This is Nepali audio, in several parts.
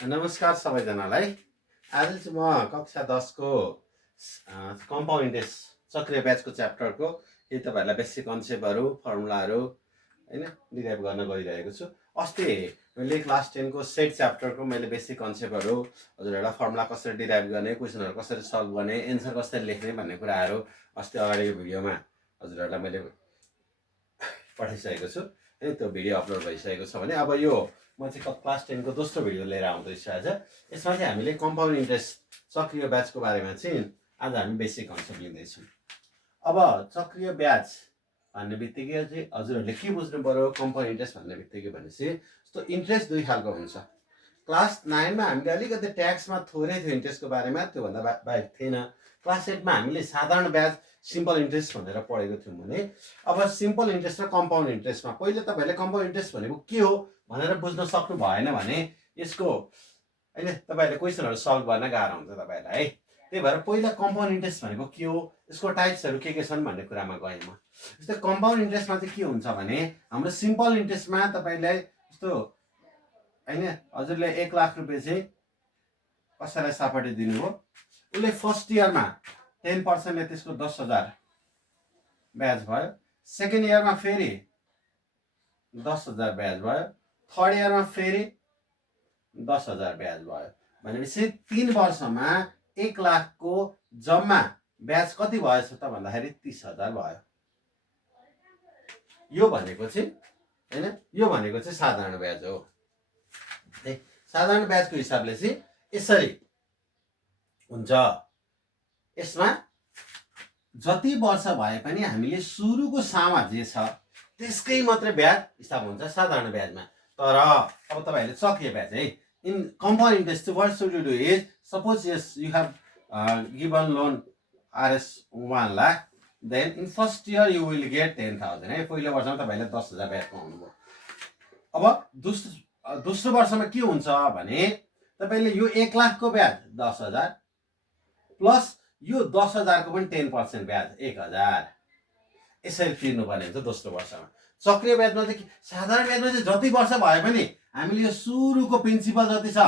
नमस्कार सबैजनालाई। आज चाहिँ म कक्षा 10 को कम्पाउन्ड इन्ट्रेस्ट चक्रिय ब्याजको च्याप्टरको यही तपाईँहरूलाई बेसिक कन्सेप्टहरू फर्मुलाहरू होइन डिराइभ गर्न गइरहेको छु। अस्ति मैले क्लास 10 को सेट च्याप्टरको मैले बेसिक कन्सेप्टहरू हजुरहरूलाई फर्मुला कसरी डिराइभ गर्ने, क्वेसनहरू कसरी सल्भ गर्ने, एन्सर कसरी लेख्ने भन्ने कुराहरू अस्ति अगाडिको भिडियोमा हजुरहरूलाई मैले पठाइसकेको छु। है त्यो भिडियो अपलोड भइसकेको छ भने अब यो म चाहिँ क्लास 10 को दोस्रो भिडियो लिएर आउँदैछु आज। यसमा चाहिँ हामीले कम्पाउन्ड इन्ट्रेस्ट चक्रिय ब्याजको बारेमा चाहिँ आज हामी बेसिक कन्सेप्ट लिँदैछौँ। अब चक्रिय ब्याज भन्ने बित्तिकै चाहिँ हजुरहरूले के बुझ्नु पर्यो, कम्पाउन्ड इन्ट्रेस्ट भन्ने बित्तिकै भनेपछि जस्तो इन्ट्रेस्ट दुई खालको हुन्छ। क्लास 9 मा हामीले अलिकति ट्याक्समा थोरै थियो इन्ट्रेस्टको बारेमा, त्योभन्दा बाहेक थिएन। क्लास 8 मा हामीले साधारण ब्याज सिम्पल इन्ट्रेस्ट भनेर पढेको थियौँ भने अब सिम्पल इन्ट्रेस्ट र कम्पाउन्ड इन्ट्रेस्टमा पहिले तपाईँहरूले कम्पाउन्ड इन्ट्रेस्ट भनेको के हो भनेर बुझ्न सक्नु भएन भने यसको होइन तपाईँहरूले क्वेसनहरू सल्भ गर्न गाह्रो हुन्छ तपाईँहरूलाई है। त्यही भएर पहिला कम्पाउन्ड इन्ट्रेस्ट भनेको के हो, यसको टाइप्सहरू के छन् भन्ने कुरामा गएँ म। जस्तै कम्पाउन्ड इन्ट्रेस्टमा चाहिँ के हुन्छ भने हाम्रो सिम्पल इन्ट्रेस्टमा तपाईँलाई जस्तो होइन हजुरले 1 लाख रुपियाँ चाहिँ कसैलाई सापटी दिनुभयो, उसले फर्स्ट इयरमा 10%ले त्यसको 10,000 ब्याज भयो, सेकेन्ड इयरमा फेरि 10,000 ब्याज भयो, थर्ड इयरमा फेरि 10,000 ब्याज भयो भनेपछि 3 वर्षमा 1 लाखको जम्मा ब्याज कति भएछ त भन्दाखेरि 30,000 भयो। यो भनेको चाहिँ होइन यो भनेको चाहिँ साधारण ब्याज हो। साधारण ब्याजको हिसाबले चाहिँ यसरी हुन्छ। यसमा जति वर्ष भए पनि हामीले सुरुको सामा जे छ त्यसकै मात्रै ब्याज हिसाब हुन्छ साधारण ब्याजमा। तर अब तपाईँहरूले चक्रिय ब्याज है in compound interest what should you do is suppose yes you have given loan RS 1 lakh, then in first year you will get 10,000 है। पहिलो वर्षमा तपाईँले 10,000 ब्याज पाउनुभयो। अब दोस्रो वर्षमा के हुन्छ भने तपाईँले यो 1 लाखको ब्याज 10,000 प्लस यो 10,000 को पनि 10% ब्याज 1,000 यसरी तिर्नुपर्ने हुन्छ दोस्रो वर्षमा। चक्रिय ब्याजमा चाहिँ साधारण ब्याजमा चाहिँ जति वर्ष भए पनि हामीले यो सुरुको प्रिन्सिपल जति छ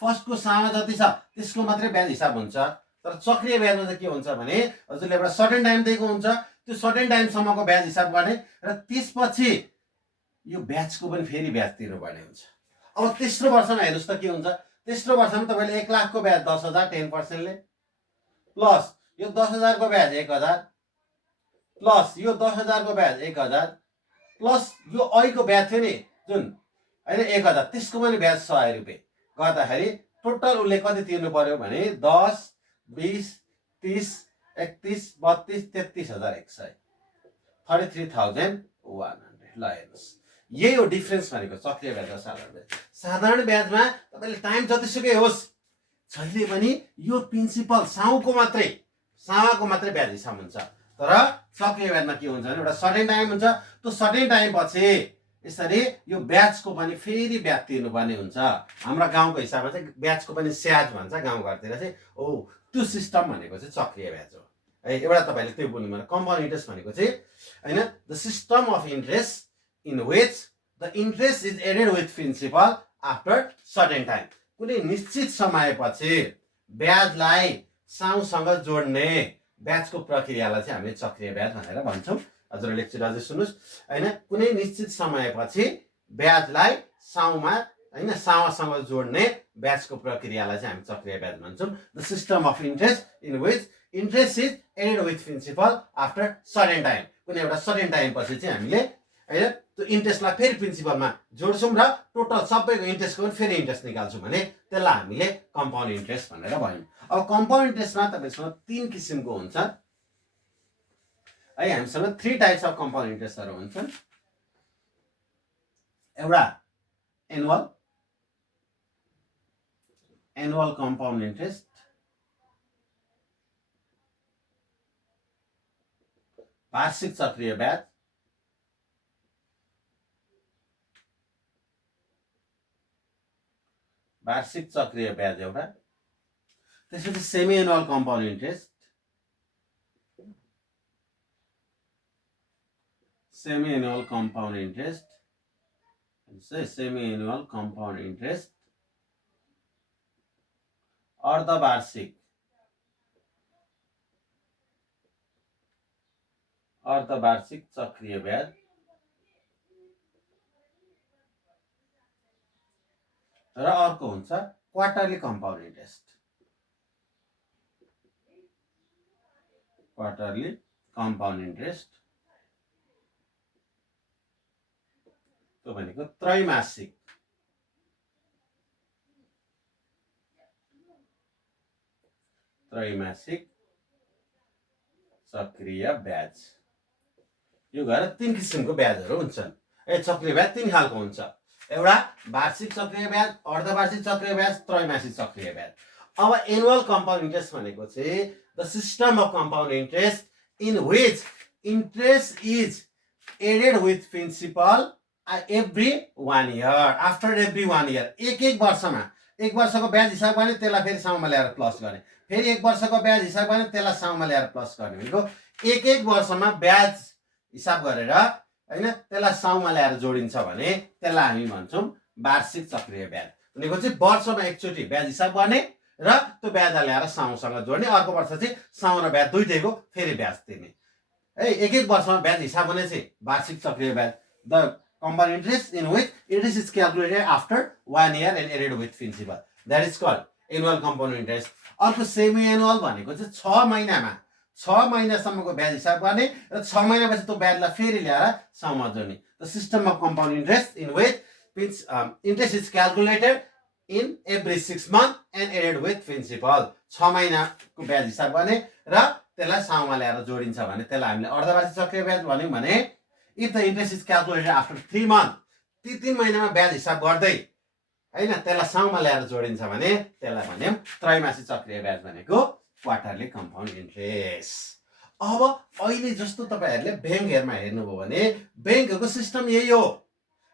फर्स्टको सामा जति छ त्यसको मात्रै ब्याज हिसाब हुन्छ। तर चक्रिय ब्याजमा चाहिँ के हुन्छ भने हजुरले एउटा सर्टेन टाइम दिएको हुन्छ, त्यो सर्टेन टाइमसम्मको ब्याज हिसाब गर्ने र त्यसपछि यो ब्याजको पनि फेरि ब्याज तिर्नुपर्ने हुन्छ। अब तेस्रो वर्षमा हेर्नुहोस् त के हुन्छ। तेस्रो वर्षमा तपाईँले 1 लाखको ब्याज 10,000 10%ले प्लस यो 10,000 को ब्याज 1,000 प्लस यो 10,000 को ब्याज 1,000 प्लस यो अहिलेको ब्याज थियो नि जुन होइन 1,000 त्यसको पनि ब्याज 100 रुपियाँ गर्दाखेरि टोटल उसले कति तिर्नु पर्यो भने 10 20 30 31 32 33,100 33,100। ल हेर्नुहोस् यही हो डिफ्रेन्स भनेको चक्रिय ब्याज र साधारण ब्याज। साधारण ब्याजमा तपाईँले टाइम जतिसुकै होस् जहिले पनि यो प्रिन्सिपल साउको मात्रै ब्याज हिसाब हुन्छ। तर चक्रिय ब्याजमा के हुन्छ भने एउटा सर्टेन टाइम हुन्छ, त्यो सर्टेन टाइम पछि यसरी यो ब्याजको पनि फेरि ब्याज तिर्नुपर्ने हुन्छ। हाम्रो गाउँको हिसाबमा चाहिँ ब्याजको पनि स्याज भन्छ गाउँघरतिर चाहिँ। ओ त्यो सिस्टम भनेको चाहिँ चक्रिय ब्याज हो है। एउटा तपाईँले त्यो बोल्नु पर्यो। कम्पाउन्ड इन्ट्रेस्ट भनेको चाहिँ होइन the system of interest in which the interest is added with principal after certain time. कुनै निश्चित समयपछि ब्याजलाई साउसँग जोड्ने ब्याजको प्रक्रियालाई चाहिँ हामीले चक्रिय ब्याज भनेर भन्छौँ। हजुर लेक्चर अझै सुन्नुहोस् होइन। कुनै निश्चित समयपछि ब्याजलाई साउमा होइन साउसँग जोड्ने ब्याजको प्रक्रियालाई चाहिँ हामी चक्रिय ब्याज भन्छौँ। The system of interest in which interest is added with principal after certain time. कुनै एउटा सर्टेन टाइम पछि चाहिँ हामीले होइन त्यो इन्ट्रेस्टलाई फेरि प्रिन्सिपलमा जोड्छौँ र टोटल सबैको इन्ट्रेस्टको पनि फेरि इन्ट्रेस्ट निकाल्छौँ भने त्यसलाई हामीले कम्पाउन्ड इन्ट्रेस्ट भनेर भन्यौँ। अब कम्पाउन्ड इन्ट्रेस्टमा तपाईँसँग 3 किसिमको हुन्छ है। हामीसँग 3 टाइप्स अफ कम्पाउन्ड इन्ट्रेस्टहरू हुन्छन्। एउटा एनुअल कम्पाउन्ड इन्ट्रेस्ट, वार्षिक चक्रिय ब्याज, वार्षिक चक्रिय ब्याज एउटा। त्यसपछि semi annual compound interest, semi annual compound interest अर्धवार्षिक चक्रीय ब्याज र अर्को हुन्छ क्वार्टरली कम्पाउन्ड इन्ट्रेस्ट त्यो भनेको त्रैमासिक चक्रीय ब्याज यो गरेर 3 किसिमको ब्याजहरू हुन्छन् चक्रीय ब्याज 3 खालको हुन्छ एउटा वार्षिक चक्रीय ब्याज अर्धवार्षिक चक्रीय ब्याज त्रैमासिक चक्रीय ब्याज अब एनुअल कम्पाउन्ड इन्ट्रेस्ट भनेको चाहिँ the system of compound interest in which interest is added with principal every 1 year आफ्टर एभ्री 1 year एक वर्षमा एक वर्षको ब्याज हिसाब गर्ने त्यसलाई फेरि साउमा ल्याएर प्लस गर्ने फेरि एक वर्षको ब्याज हिसाब गर्ने त्यसलाई साउमा ल्याएर प्लस गर्ने भनेको एक वर्षमा ब्याज हिसाब गरेर हैन त्यसलाई साउमा ल्याएर जोडिन्छ भने त्यसलाई हामी भन्छौँ वार्षिक चक्रीय ब्याज भनेको चाहिँ वर्षमा एकचोटि ब्याज हिसाब गर्ने र त्यो ब्याजलाई ल्याएर साउसँग जोड्ने अर्को वर्ष चाहिँ साउ र ब्याज दुईटैको फेरि ब्याज तिर्ने है एक वर्षमा ब्याज हिसाब गर्ने चाहिँ वार्षिक चक्रीय ब्याज the compound interest in which interest is calculated after 1 year and added with principal that is called annual compound interest अर्को सेमी एनुअल भनेको चाहिँ 6 महिनामा 6 महिनासम्मको ब्याज हिसाब गर्ने र 6 महिनापछि त्यो ब्याजलाई फेरि ल्याएर साउमा जोड्ने the system of compound interest in which interest is calculated in every 6 months and added with principal 6 महिनाको ब्याज हिसाब गर्ने र त्यसलाई साउमा ल्याएर जोडिन्छ भने त्यसलाई हामीले अर्धवार्षिक चक्रीय ब्याज भन्यौँ भने if the interest is calculated after 3 months ती 3 महिनामा ब्याज हिसाब गर्दै हैन त्यसलाई साउमा ल्याएर जोडिन्छ भने त्यसलाई भन्यौं त्रैमासिक चक्रीय ब्याज भनेको क्वार्टरली कम्पाउन्ड इन्ट्रेस्ट अब अहिले जस्तो तपाईहरुले बैंकहरुमा हेर्नुभयो भने बैंकहरुको सिस्टम यही हो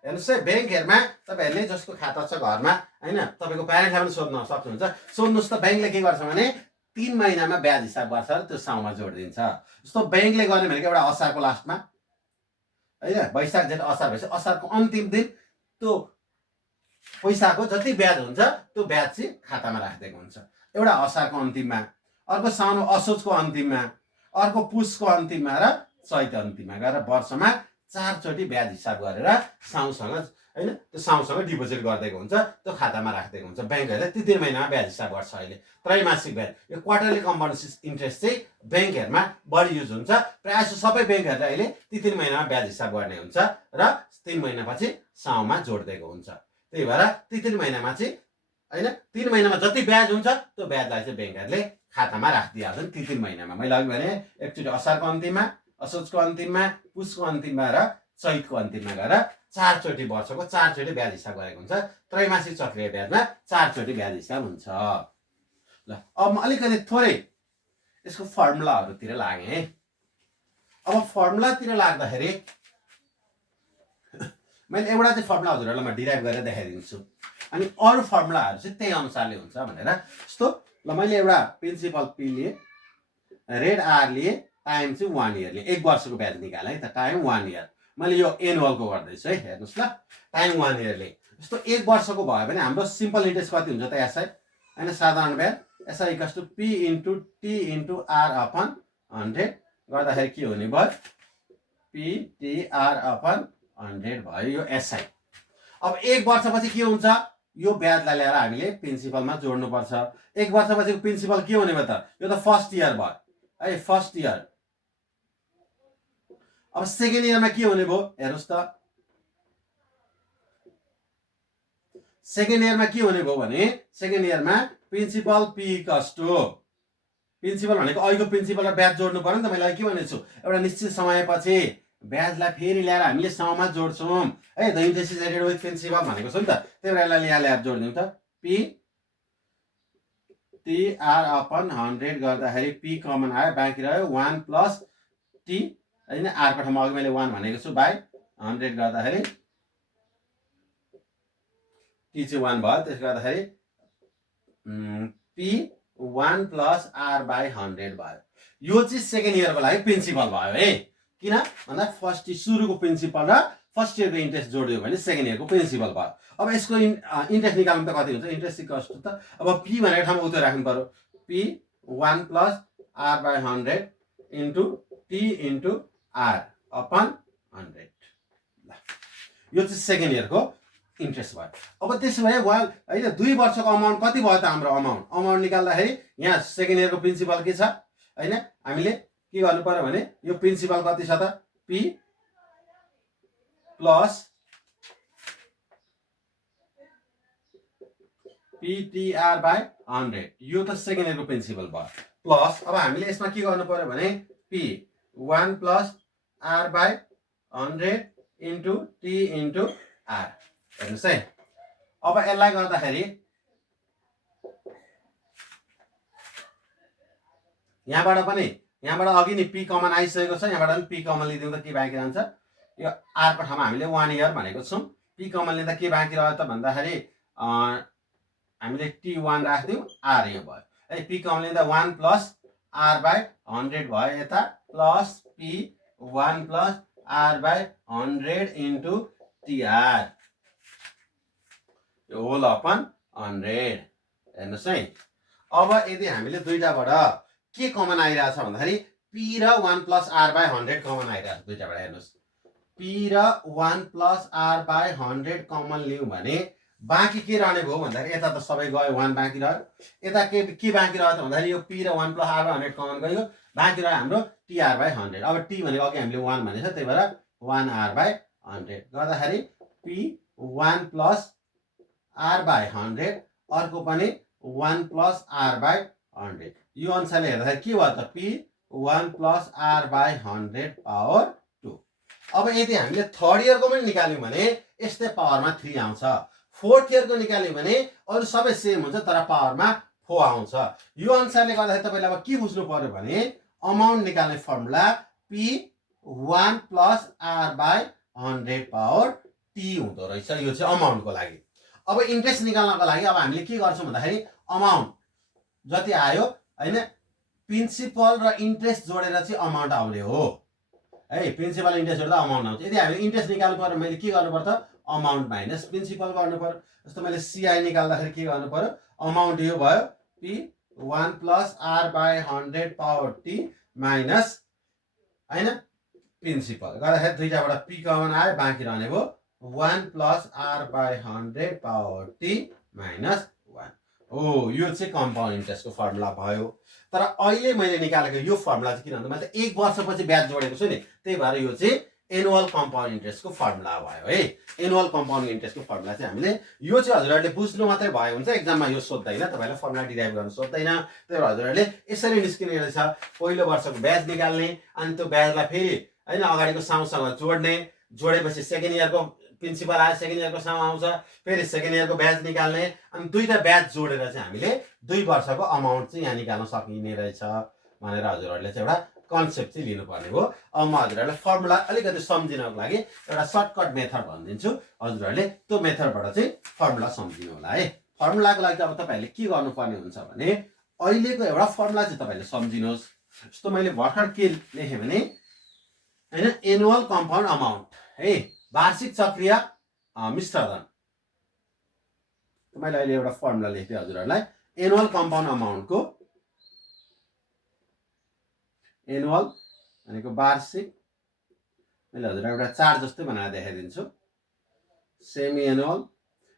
हेर्नुस् है बैंकहरुमा तपाईहरुले जसको खाता छ घरमा हैन तपाईको प्यारेन्टलाई पनि सोध्न सक्नुहुन्छ सोध्नुस् त बैंकले के गर्छ भने 3 महिनामा ब्याज हिसाब गर्छ र त्यो साउमा जोडिदिन्छ जस्तो बैंकले गर्ने भनेको एउटा असारको लास्टमा हैन वैशाख जेठ असार भएपछि असारको अन्तिम दिन त्यो पैसाको जति ब्याज हुन्छ त्यो ब्याज चाहिँ खातामा राखिदिएको हुन्छ एउटा असारको अन्तिममा अर्को साउन असोजको अन्तिममा अर्को पुसको अन्तिममा र चैत अन्तिममा गरेर वर्षमा 4 चोटि ब्याज हिसाब गरेर साउसँग हैन त्यो साउसँग डिपोजिट गरिदिएको हुन्छ त्यो खातामा राखिदिएको हुन्छ बैंकहरुले ती 3 महिनामा ब्याज हिसाब गर्छ अहिले त्रैमासिक ब्याज यो क्वार्टरली कम्पाउन्ड इन्ट्रेस्ट चाहिँ बैंकहरुमा बढी युज हुन्छ प्रायः सबै बैंकहरुले अहिले ती 3 महिनामा ब्याज हिसाब गर्ने हुन्छ र 3 महिनापछि साउमा जोड्दिएको हुन्छ त्यही भएर ती 3 महिनामा चाहिँ हैन 3 महिनामा जति ब्याज हुन्छ त्यो ब्याजलाई चाहिँ बैंकहरुले खातामा राखिदिहाल्छन् ती 3 महिनामा मैले अघि भने एकचोटि असारको अन्तिममा असोजको अन्तिममा पुसको अन्तिममा र चैतको अन्तिममा गएर 4 चोटि वर्षको 4 चोटि ब्याज हिसाब गरेको हुन्छ त्रैमासिक चक्रीय ब्याजमा 4 चोटि ब्याज हिसाब हुन्छ ल अब म अलिकति थोरै यसको फर्मुलाहरुतिर लागे है अब फर्मुलातिर लाग्दाखेरि मैले एउटा चाहिँ फर्मुला हजुरहरुलाई म डिराइभ गरेर देखाइदिन्छु अनि अरु फर्मुलाहरु चाहिँ त्यही अनुसारले हुन्छ भनेर जस्तो ल मैले एउटा प्रिन्सिपल पी लिए रेड आर लिए टाइम चाहिँ 1 year लिए 1 वर्षको ब्याज निकाले है त टाइम 1 year मैले यो एनुअलको गर्दैछु है हेर्नुस् ल टाइम 1 year लिए जस्तो 1 वर्षको भयो भने हाम्रो सिम्पल इन्ट्रेस्ट कति हुन्छ त एसआई हैन साधारण ब्याज SI equals to P into T into R upon 100 गर्दाखेरि के हुने भयो पी टी आर अपन 100 भयो यो एसआई अब 1 वर्षपछि के हुन्छ यो ब्याजलाई ल्याएर हामीले प्रिन्सिपलमा जोड्नु पर्छ 1 वर्षपछिको प्रिन्सिपल के हुने भयो त यो त फर्स्ट इयर भयो है फर्स्ट इयर अब सेकेन्ड इयरमा के हुने भयो हेर्नुस् त सेकेन्ड इयरमा के हुने भयो भने सेकेन्ड इयरमा principal P equals to principal भनेको अहिलेको प्रिन्सिपल र ब्याज जोड्नु पर्यो नि त मैले अघि के भनेको छु एउटा निश्चित समयपछि ब्याजलाई फेरि ल्याएर हामीले साउमा जोड्छौं है the interest is added with principal भनेको छ नि त त्यही भएर यसलाई ल्याएर जोड्दियौ त पी टी आर अपन 100 गर्दाखेरि पी कमन आयो बाँकी रह्यो 1 प्लस टी हैन आर को ठाउँमा अघि मैले 1 भनेको छु बाइ 100 गर्दाखेरि टी चाहिँ 1 भयो त्यसले गर्दाखेरि पी 1 प्लस आर बाइ 100 भयो यो चाहिँ सेकेन्ड इयरको लागि प्रिन्सिपल भयो है किन भन्दा फर्स्ट सुरुको प्रिन्सिपल र फर्स्ट इयरको इन्ट्रेस्ट जोडियो भने सेकेन्ड इयरको प्रिन्सिपल भयो। अब यसको इन्ट्रेस्ट निकाल्नु त कति हुन्छ, इन्ट्रेस्ट इक्वल्स टु त अब पी भनेको ठाउँमा उतो राख्नु पर्यो, P 1 plus r/100 into T into R upon 100। ल यो चाहिँ सेकेन्ड इयरको इन्ट्रेस्ट भयो। अब त्यसो भए होइन 2 वर्षको अमाउन्ट कति भयो त हाम्रो अमाउन्ट निकाल्दाखेरि यहाँ सेकेन्ड इयरको प्रिन्सिपल के छ होइन, हामीले के गर्नु पर्यो भने यो प्रिन्सिपल कति छ त पी प्लस PTR/100 यो त सेकेन्ड इयरको प्रिन्सिपल भयो। प्लस अब हामीले यसमा के गर्नु पर्यो भने P 1 plus R/100 into T into R. हेर्नुहोस् है, अब यसलाई गर्दाखेरि यहाँबाट अघि नि पी कमन आइसकेको छ, यहाँबाट पनि पी कमन लिँदा के बाँकी रहन्छ, यो आरको ठाउँमा हामीले 1 इयर भनेको छौँ। पी कमन लिँदा के बाँकी रह्यो त भन्दाखेरि हामीले T1 राख्दियौँ, आर यो भयो है। पी कमन लिँदा 1 प्लस R/100 भयो यता, plus P 1 plus R/100 into TR यो होल अपन 100। हेर्नुहोस् है, अब यदि हामीले दुईटाबाट के कमन आइरहेछ भन्दाखेरि पी र 1 प्लस R/100 कमन आइरहेछ दुईटाबाट। हेर्नुहोस् पी र 1 प्लस R/100 कमन लियौँ भने बाँकी के रहने भयो भन्दाखेरि यता त सबै गयो, 1 बाँकी रह्यो, यता के बाँकी रह्यो त भन्दाखेरि यो पी र 1 प्लस R/100 कमन गयो, बाँकी रह्यो हाम्रो TR/100। अब टी भनेको अघि हामीले 1 भनेको छ, त्यही भएर 1 R/100 गर्दाखेरि पी 1 प्लस R/100 अर्को पनि 1 प्लस R/100। यो अनुसारले हेर्दाखेरि के भयो त पी 1 प्लस R/100 पावर 2। अब यदि हामीले थर्ड इयरको पनि निकाल्यौँ भने यस्तै पावरमा 3 आउँछ। फोर्थ इयरको निकाल्यौँ भने अरू सबै सेम हुन्छ तर पावरमा 4 आउँछ। यो अनुसारले गर्दाखेरि तपाईँले अब के बुझ्नु पर्यो भने अमाउन्ट निकाल्ने formula P 1 plus R/100 power T हुँदो रहेछ। यो चाहिँ अमाउन्टको लागि। अब इन्ट्रेस्ट निकाल्नको लागि अब हामीले के गर्छौँ भन्दाखेरि अमाउन्ट जति आयो होइन, प्रिन्सिपल र इन्ट्रेस्ट जोडेर चाहिँ अमाउन्ट आउने हो है। प्रिन्सिपल इन्ट्रेस्ट जोड्दा अमाउन्ट आउँछ। यदि हामीले इन्ट्रेस्ट निकाल्नु पर्यो मैले के गर्नु पर्छ, अमाउन्ट माइनस प्रिन्सिपल गर्नु पर्यो। जस्तो मैले सिआई निकाल्दाखेरि के गर्नु पर्यो, अमाउन्ट यो भयो P 1 plus R/100 power T minus होइन प्रिन्सिपल गर्दाखेरि दुईटाबाट पी कमन आयो, बाँकी रहने भयो 1 plus R/100 power T minus 1। हो यो चाहिँ कम्पाउन्ड इन्ट्रेस्टको फर्मुला भयो। तर अहिले मैले निकालेको यो फर्मुला चाहिँ किन भन्दा मैले 1 वर्षपछि ब्याज जोडेको छु नि, त्यही भएर यो चाहिँ एनुअल कम्पाउन्ड इन्ट्रेस्टको फर्मुला भयो है। एनुअल कम्पाउन्ड इन्ट्रेस्टको फर्मुला चाहिँ हामीले यो चाहिँ हजुरहरूले बुझ्नु मात्रै भयो हुन्छ, एक्जाममा यो सोध्दैन, तपाईँलाई फर्मुला डिराइभ गर्न सोध्दैन। त्यही भएर हजुरहरूले यसरी निस्किने रहेछ, पहिलो वर्षको ब्याज निकाल्ने, अनि त्यो ब्याजलाई फेरि होइन अगाडिको साउसँग जोडेपछि सेकेन्ड इयरको प्रिन्सिपल आयो, सेकेन्ड इयरको साउ आउँछ, फेरि सेकेन्ड इयरको ब्याज निकाल्ने, अनि दुईटा ब्याज जोडेर चाहिँ हामीले 2 वर्षको अमाउन्ट चाहिँ यहाँ निकाल्न सकिने रहेछ भनेर हजुरहरूले चाहिँ एउटा कन्सेप्ट चाहिँ लिनुपर्ने हो। अब म हजुरहरूलाई फर्मुला अलिकति सम्झिनको लागि एउटा सर्टकट मेथड भनिदिन्छु, हजुरहरूले त्यो मेथडबाट चाहिँ फर्मुला सम्झिनु होला है। फर्मुलाको लागि अब तपाईँहरूले के गर्नुपर्ने हुन्छ भने अहिलेको एउटा फर्मुला चाहिँ तपाईँहरूले सम्झिनुहोस्। जस्तो मैले भर्खर के लेखेँ भने होइन एनुअल कम्पाउन्ड अमाउन्ट है, वार्षिक चक्रीय मिश्र धन। मैले अहिले एउटा फर्मुला लेखेँ हजुरहरूलाई एनुअल कम्पाउन्ड अमाउन्टको, एनुअल भनेको वार्षिक, मैले हजुरलाई एउटा चार्ट जस्तै बनाएर देखाइदिन्छु। सेमी एनुअल,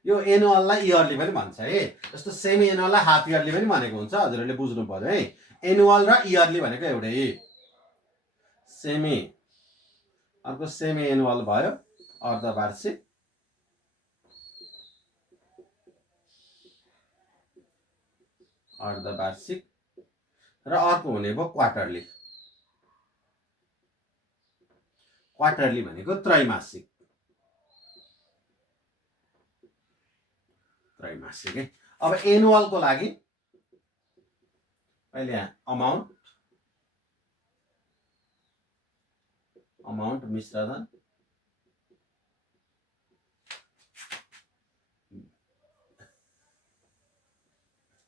यो एनुअललाई इयरली पनि भन्छ है। जस्तो सेमी एनुअललाई हाफ इयरली पनि भनेको हुन्छ, हजुरहरूले बुझ्नु पर्यो है। एनुअल र इयरली भनेको एउटै। सेमी अर्को सेमी एनुअल भयो, अर्धवार्षिक, अर्धवार्षिक र अर्को हुने भयो क्वार्टरली। क्वार्टरली भनेको त्रैमासिक, त्रैमासिक है। अब एनुअलको लागि अहिले यहाँ अमाउन्ट मिश्रधन,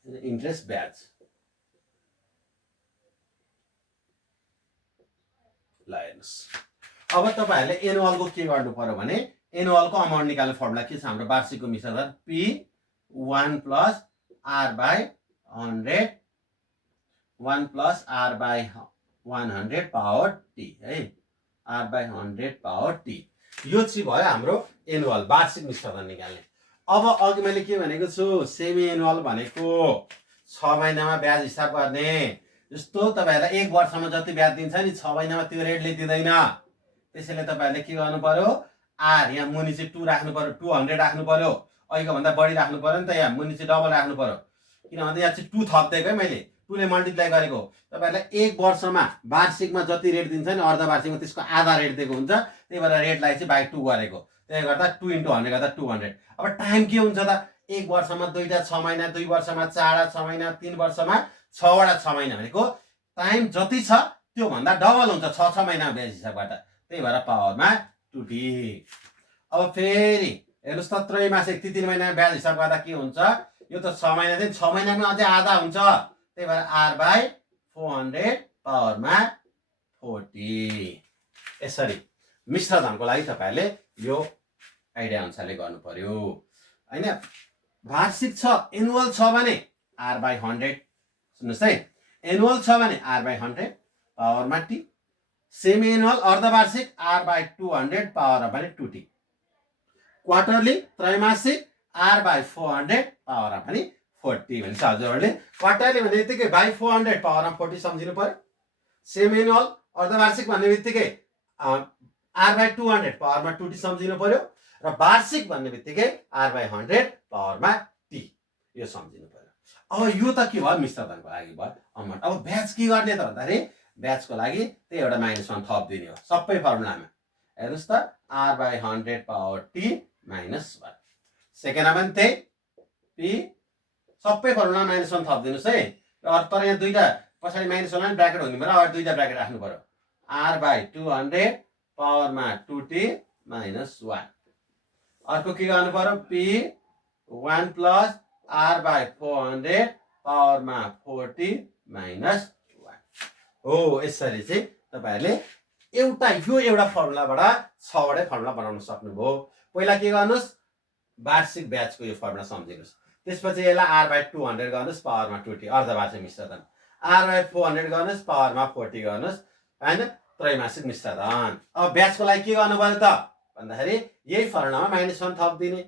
इन्ट्रेस्ट ब्याज। ल हेर्नुहोस् अब तपाईहरुले एनुअलको के गर्नु पर्यो भने एनुअलको अमाउन्ट निकाल्ने फर्मुला के छ हाम्रो वार्षिकको मिश्र दर P1 + R / 100 1 + R / 100 power T है R / 100 पावर T यो चाहिँ भयो हाम्रो एनुअल वार्षिक मिश्र दर निकाल्ने। अब अघि मैले के भनेको छु सेमी एनुअल भनेको 6 महिनामा ब्याज हिसाब गर्ने जस्तो तपाईहरुलाई 1 वर्षमा जति ब्याज दिन्छ नि 6 महिनामा त्यो रेटले दिदैन त्यसैले तपाईहरुले के गर्नु पर्यो आर यहाँ मुनि चाहिँ 2 राख्नु पर्यो 200 राख्नु पर्यो अहिलेको भन्दा बढी राख्नु पर्यो नि त यहाँ मुनि चाहिँ डबल राख्नु पर्यो किनभने यहाँ चाहिँ 2 थप्दैको है मैले 2 ले मल्टिप्लाई गरेको तपाईहरुलाई 1 वर्षमा वार्षिकमा जति रेट दिन्छ नि अर्ध वार्षिकमा त्यसको आधा रेट दिएको हुन्छ त्यही भएर रेटलाई चाहिँ बाइ 2 गरेको त्यसले गर्दा 2 * 100 गर्दा 200 अब टाइम के हुन्छ त 1 वर्षमा 2टा 6 महिना 2 वर्षमा 4टा 6 महिना 3 वर्षमा 6वटा 6 महिना भनेको टाइम जति छ त्यो भन्दा डबल हुन्छ 6 महिना ब्याज हिसाबबाट त्यही भएर पावरमा 2t अब फेरि हेर्नुस् त त्रैमासिक 3 महिना ब्याज हिसाब गर्दा के हुन्छ यो त 6 महिना दिन 6 महिनामा अझै आधा हुन्छ त्यही भएर r / 400 पावरमा 40 यसरी मिश्र धनको लागि तपाईहरुले यो आइडिया अनुसारले गर्नु पर्यो हैन वार्षिक छ एनुअल छ भने r / 100 सुन्नुस् है एनुअल छ भने r / 100 पावरमा t सेमी एनुअल अर्धवार्षिक r / 200 पावरमा पनि 2t क्वार्टरली त्रैमासिक r / 400 पावरमा पनि 40 भन्छ हजुरहरुले क्वार्टरली भन्ने बित्तिकै बाइ 400 पावरमा 40 सम्झिनु पर्यो सेमी एनुअल अर्धवार्षिक भन्ने बित्तिकै r / 200 पावरमा 2t सम्झिनु पर्यो र वार्षिक भन्ने बित्तिकै r / 100 पावरमा t यो सम्झिनु पर्यो। अब यो त के भयो मिश्र धनको लागि भयो अमाउन्ट। अब ब्याज के गर्ने त भन्दाखेरि ब्याजको लागि त्यही एउटा -1 थप दिने हो सबै फर्मुलामा हेर्नुस् त r / 100 पावर t -1 सेकेन्डमा पनि त्यही p सबै फर्मुलामा -1 थप दिनुस् है तर यहाँ दुईटा पछाडी -1 मा ब्र्याकेट हुनु पर्यो अगाडि दुईटा ब्र्याकेट राख्नु पर्यो r / 200 पावरमा 2t -1 अर्को के गर्नु पर्यो p1 + r / 400 पावरमा 40 -1 हो यसरी चाहिँ तपाईहरुले एउटा फर्मुलाबाट 6वटै फर्मुला बनाउन सक्नुभयो। पहिला के गर्नुस् वार्षिक ब्याजको यो फर्मुला सम्झिनुस् त्यसपछि यसलाई r / 200 गर्नुस् पावरमा 2t अर्धवार्षिक मिश्रधन r / 400 गर्नुस् पावरमा 40 गर्नुस् हैन त्रैमासिक मिश्रधन। अब ब्याजको लागि के गर्नु पर्यो त भन्दाखेरि यही फर्मुलामा -1 थप दिने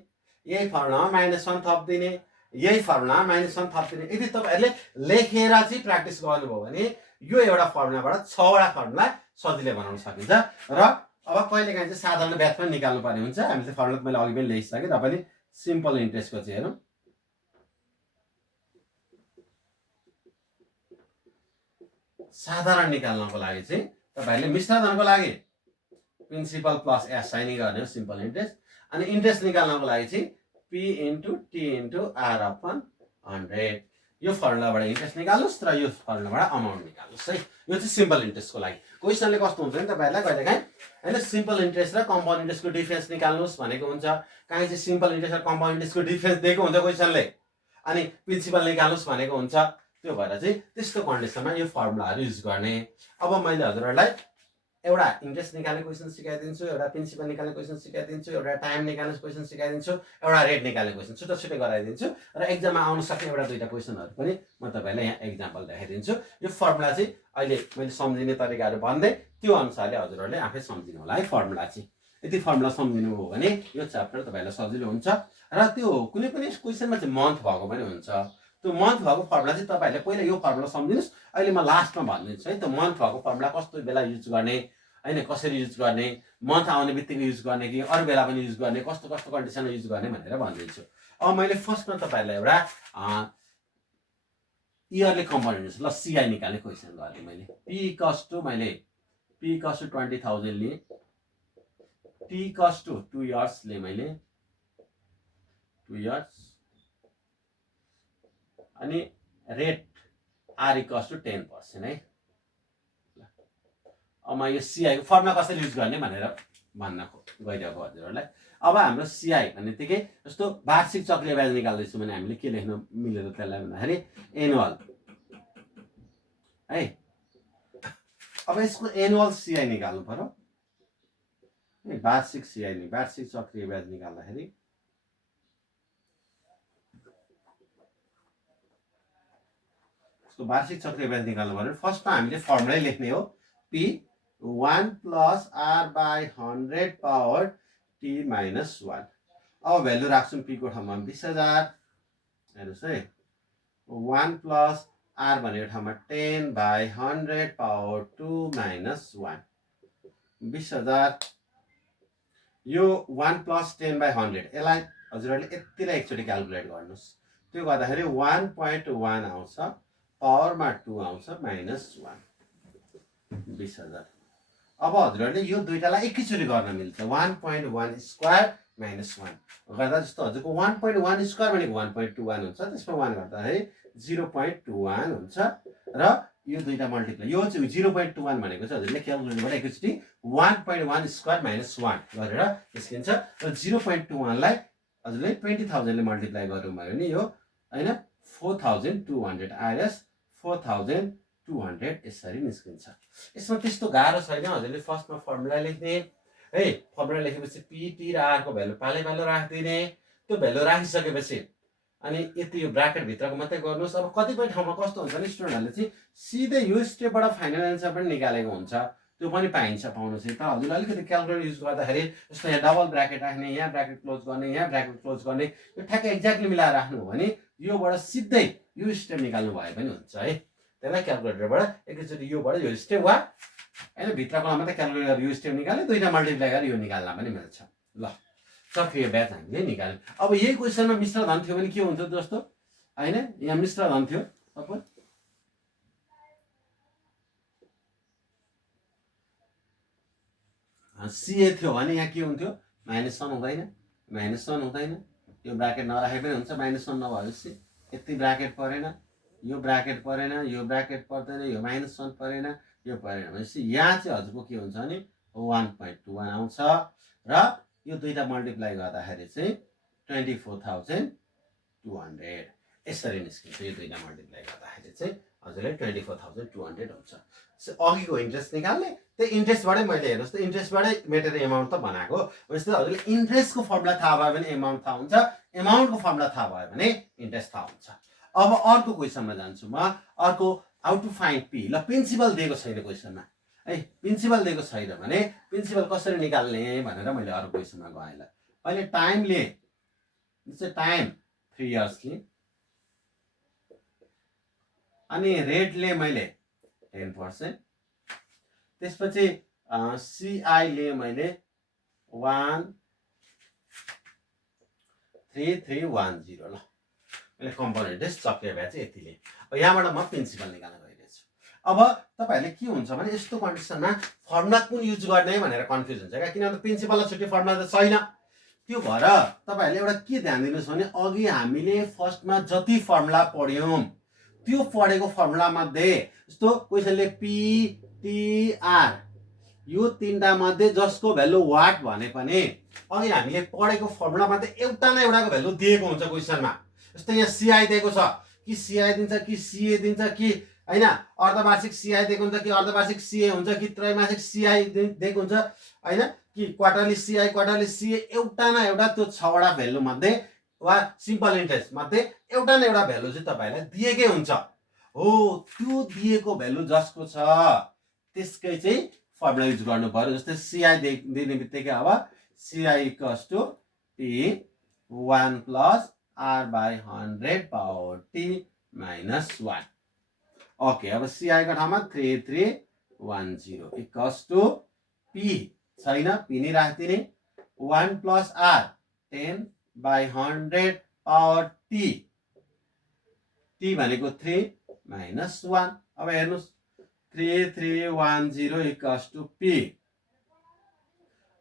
यही फर्मुलामा -1 थप दिने यही फर्मुलामा -1 थप दिने यदि तपाईहरुले लेखेर चाहिँ प्र्याक्टिस गर्नुभयो भने यो एउटा फर्मुलाबाट 6वटा फर्मुला सजिलै बनाउन सकिन्छ र अब कहिलेकाहीँ चाहिँ साधारण ब्याज पनि निकाल्नु पर्ने हुन्छ हामीले चाहिँ फर्मुला मैले अघि पनि लेखिसके र पनि सिम्पल इन्ट्रेस्टको चाहिँ हेरौँ साधारण निकाल्नको लागि चाहिँ तपाईहरुले मिश्र धनको लागि प्रिन्सिपल प्लस एसआई नै गर्ने हो सिम्पल इन्ट्रेस्ट अनि इन्ट्रेस्ट निकाल्नको लागि चाहिँ p * t * r/100 यो फर्मुलाबाट इन्ट्रेस्ट निकाल्नुस् र यो फर्मुलाबाट अमाउन्ट निकाल्नुस् है यो चाहिँ सिम्पल इन्ट्रेस्टको लागि क्वेशनले कस्तो हुन्छ नि तपाईहरुलाई कहिलेकाहीँ हैन सिम्पल इन्ट्रेस्ट र कम्पाउन्ड इन्ट्रेस्टको डिफरेन्स निकाल्नुस् भनेको हुन्छ कहीँ चाहिँ सिम्पल इन्ट्रेस्ट र कम्पाउन्ड इन्ट्रेस्टको डिफरेन्स दिएको हुन्छ क्वेशनले अनि प्रिन्सिपल निकाल्नुस् भनेको हुन्छ त्यो भएर चाहिँ त्यस्तो कन्डिसनमा यो फर्मुलाहरु युज गर्ने। अब मैले हजुरहरुलाई एउटा इन्ट्रेस्ट निकाल्ने क्वेशन सिकाइदिन्छु एउटा प्रिन्सिपल निकाल्ने क्वेशन सिकाइदिन्छु एउटा टाइम निकाल्ने क्वेशन सिकाइदिन्छु एउटा रेट निकाल्ने क्वेशन छुट्टा छुट्टै गराइदिन्छु र एक्जाममा आउन सक्ने एउटा दुईटा क्वेशनहरु पनि म तपाईहरुलाई यहाँ एक्जाम्पल देखाइदिन्छु। यो फर्मुला चाहिँ अहिले मैले सम्झिने तरिकाहरु भन्दै त्यो अनुसारले हजुरहरुले आफै सम्झिनु होला है फर्मुला चाहिँ यदि फर्मुला सम्झिनु हो भने यो च्याप्टर तपाईहरुलाई सजिलो हुन्छ र त्यो कुनै पनि क्वेशनमा चाहिँ मन्थ भएको पनि हुन्छ त्यो मन्थ भएको फर्मुला चाहिँ तपाईहरुले पहिला यो फर्मुला सम्झिनुस् अहिले म लास्टमा भन्दिन्छु है त्यो मन्थ भएको फर्मुला कस्तो बेला युज गर्ने हैन कसरी युज गर्ने मन्थ आउने बित्तिकै युज गर्ने कि अरु बेला पनि युज गर्ने कस्तो कस्तो कन्डिसनमा युज गर्ने भनेर भनिदिन्छु। अब मैले फर्स्टमा तपाईहरुलाई एउटा इयरली कम्पोनेन्ट्स ल सीआई निकाल्ने क्वेशन गर्ने मैले p = मैले p = 20,000 लिए t = 2 इयर्स ले मैले 2 इयर्स अनि रेट r = 10% है अब म यो सीआई को फर्मुला कसरी युज गर्ने भनेर भन्न गइरहेको हजुरहरुलाई। अब हाम्रो सीआई भन्नेबित्तिकै जस्तो वार्षिक चक्रीय ब्याज निकाल्दै छु भने हामीले के लेख्न मिलेर त्यसलाई भन्दाखेरि एनुअल है अब यसको एनुअल सीआई निकाल्नु पर्यो वार्षिक सिआई नि वार्षिक चक्रिय ब्याज निकाल्दाखेरि वार्षिक चक्रिय ब्याज निकाल्नु पर्यो फर्स्टमा हामीले फर्मुलै लेख्ने हो P 1 plus R by 100 power T minus 1 अब भ्यालु राख्छौँ पी को ठाउँमा 20,000 हेर्नुहोस् है 1 प्लस आर भनेको ठाउँमा 10 बाई 100 पावर 2 माइनस 1 20,000 यो 1 प्लस 10 बाई 100 यसलाई हजुरहरूले यतिलाई एकचोटि क्यालकुलेट गर्नुहोस् त्यो गर्दाखेरि 1.1 आउँछ पावरमा 2 आउँछ माइनस 1 20,000 अब हजुरहरूले यो दुईटालाई एकैचोटि गर्न मिल्छ 1.1 स्क्वायर माइनस 1 गर्दा जस्तो हजुरको 1.1 स्क्वायर भनेको 1.21 हुन्छ त्यसमा 1 गर्दाखेरि 0.21 हुन्छ र यो दुईटा मल्टिप्लाई यो चाहिँ 0.21 भनेको चाहिँ हजुरले क्यालकुलेटरबाट एकैचोटि 1.1 स्क्वायर माइनस 1 गरेर निस्किन्छ र 0.21 लाई हजुरले 20,000 ले मल्टिप्लाई गर्नु भयो भने यो हैन 4,200 आइएस 4,200 यसरी निस्किन्छ यसमा त्यस्तो गाह्रो छैन हजुरले फर्स्टमा फर्मुला लेख्ने है फर्मुला लेखेपछि पी टी र आर को भ्यालु पालै पालो राख्दिने त्यो भ्यालु राखिसकेपछि अनि यति यो ब्राकेट भित्रको मात्रै गर्नुहोस् अब कतिपय ठाउँमा कस्तो हुन्छ भने स्टुडेन्टहरूले चाहिँ सिधै यो स्टेपबाट फाइनल एन्सर पनि निकालेको हुन्छ त्यो पनि पाइन्छ पाउनु चाहिँ तर हजुरले अलिकति क्यालकुलेटर युज गर्दाखेरि जस्तो यहाँ डबल ब्राकेट राख्ने यहाँ ब्राकेट क्लोज गर्ने यहाँ ब्राकेट क्लोज गर्ने यो ठ्याक्कै एक्ज्याक्टली मिलाएर राख्नु हो भने योबाट सिधै यो स्टेप निकाल्नु भए पनि हुन्छ है त्यसलाई क्यालकुलेटरबाट एकैचोटि योबाट यो स्टेप वा हैन भित्रकोलाई मात्रै क्यालकुलेट गरेर यो स्टेप निकाल्यो दुईटा मल्टिप्लाई गरेर यो निकाल्न पनि मिल्छ ल चक्रिय ब्याज हामीले निकाल्यौँ अब यही क्वेसनमा मिश्र धन थियो भने के हुन्छ जस्तो हैन यहाँ मिश्र धन थियो सपोज सीए थियो भने यहाँ के हुन्थ्यो -1 हुँदैन -1 हुँदैन यो ब्राकेट नराखे पनि हुन्छ -1 नभएपछि यति ब्राकेट परेन यो ब्राकेट परेन यो ब्राकेट पर्दैन यो -1 परेन यो परेन भनेपछि यहाँ चाहिँ हजुरको के हुन्छ भने 1.21 आउँछ र यो दुईटा मल्टिप्लाई गर्दाखेरि चाहिँ 24,200 यसरी निस्किन्छ यो दुईटा मल्टिप्लाई गर्दाखेरि चाहिँ हजुरले 24,200 हुन्छ अघिको इन्ट्रेस्ट निकाल्ने त्यो इन्ट्रेस्टबाटै मैले हेर्नुहोस् त इन्ट्रेस्टबाटै मेटेर एमाउन्ट त बनाएको भनेपछि हजुरले इन्ट्रेस्टको फर्मुला थाहा भयो भने एमाउन्ट थाहा हुन्छ एमाउन्टको फर्मुला थाहा भयो भने इन्ट्रेस्ट थाहा हुन्छ अब अर्को क्वेसनमा जान्छु म अर्को हाउ टु फाइन्ड पी ल प्रिन्सिपल दिएको छैन क्वेसनमा है प्रिन्सिपल दिएको छैन भने प्रिन्सिपल कसरी निकाल्ने भनेर मैले अरू क्वेसनमा गएँ ल अहिले टाइमले टाइम 3 इयर्स लिएँ अनि रेटले मैले 10% त्यसपछि सीआई लिए मैले 13310 ल मैले कम्पोनेन्ट चक्रिय ब्याज चाहिँ यति लिएँ यहाँबाट म प्रिन्सिपल निकाल्न गइरहेछु अब तपाईहरुले के हुन्छ भने यस्तो कन्डिसनमा फर्मुला कुन युज गर्ने भनेर कन्फ्युज हुन्छ क्या किनभने प्रिन्सिपललाई छुट्टै फर्मुला त छैन त्यो भएर तपाईहरुले एउटा के ध्यान दिनुस् भने अघि हामीले फर्स्टमा जति फर्मुला पढ्यौं त्यो पढेको फर्मुला मध्ये जस्तो क्वेशनले पी टी आर यो तीनटा मध्ये जसको भ्यालु वाट भने पनि अघि हामीले पढेको फर्मुला मध्ये एउटा न एउटाको भ्यालु दिएको हुन्छ क्वेशनमा जस्तो यहाँ सीआई दिएको छ कि सीआई दिन्छ कि सीए दिन्छ कि हैन अर्धवार्षिक सीआई दिएको हुन्छ कि अर्धवार्षिक सीए हुन्छ कि त्रैमासिक सीआई दिएको हुन्छ हैन कि क्वार्टरली सीए एउटा न एउटा त्यो 6 वटा भ्यालु मध्ये वा सिम्पल इन्ट्रेस्ट मध्ये एउटा न एउटा भ्यालु चाहिँ तपाईलाई दिएकै हुन्छ हो त्यो दिएको भ्यालु जसको छ त्यसकै चाहिँ फर्मुला युज गर्नु पर्यो जस्तै सीआई दिने बित्तिकै अब CI equals to P 1 plus R by 100 power T minus 1 okay अब सीआई को ठाउँमा 3310 इक्वल्स टु पी छैन पी नै राख्दिने 1 plus R 10 by 100 power T T भनेको 3 माइनस 1 अब हेर्नुस् 3310 इक्वल्स टु पी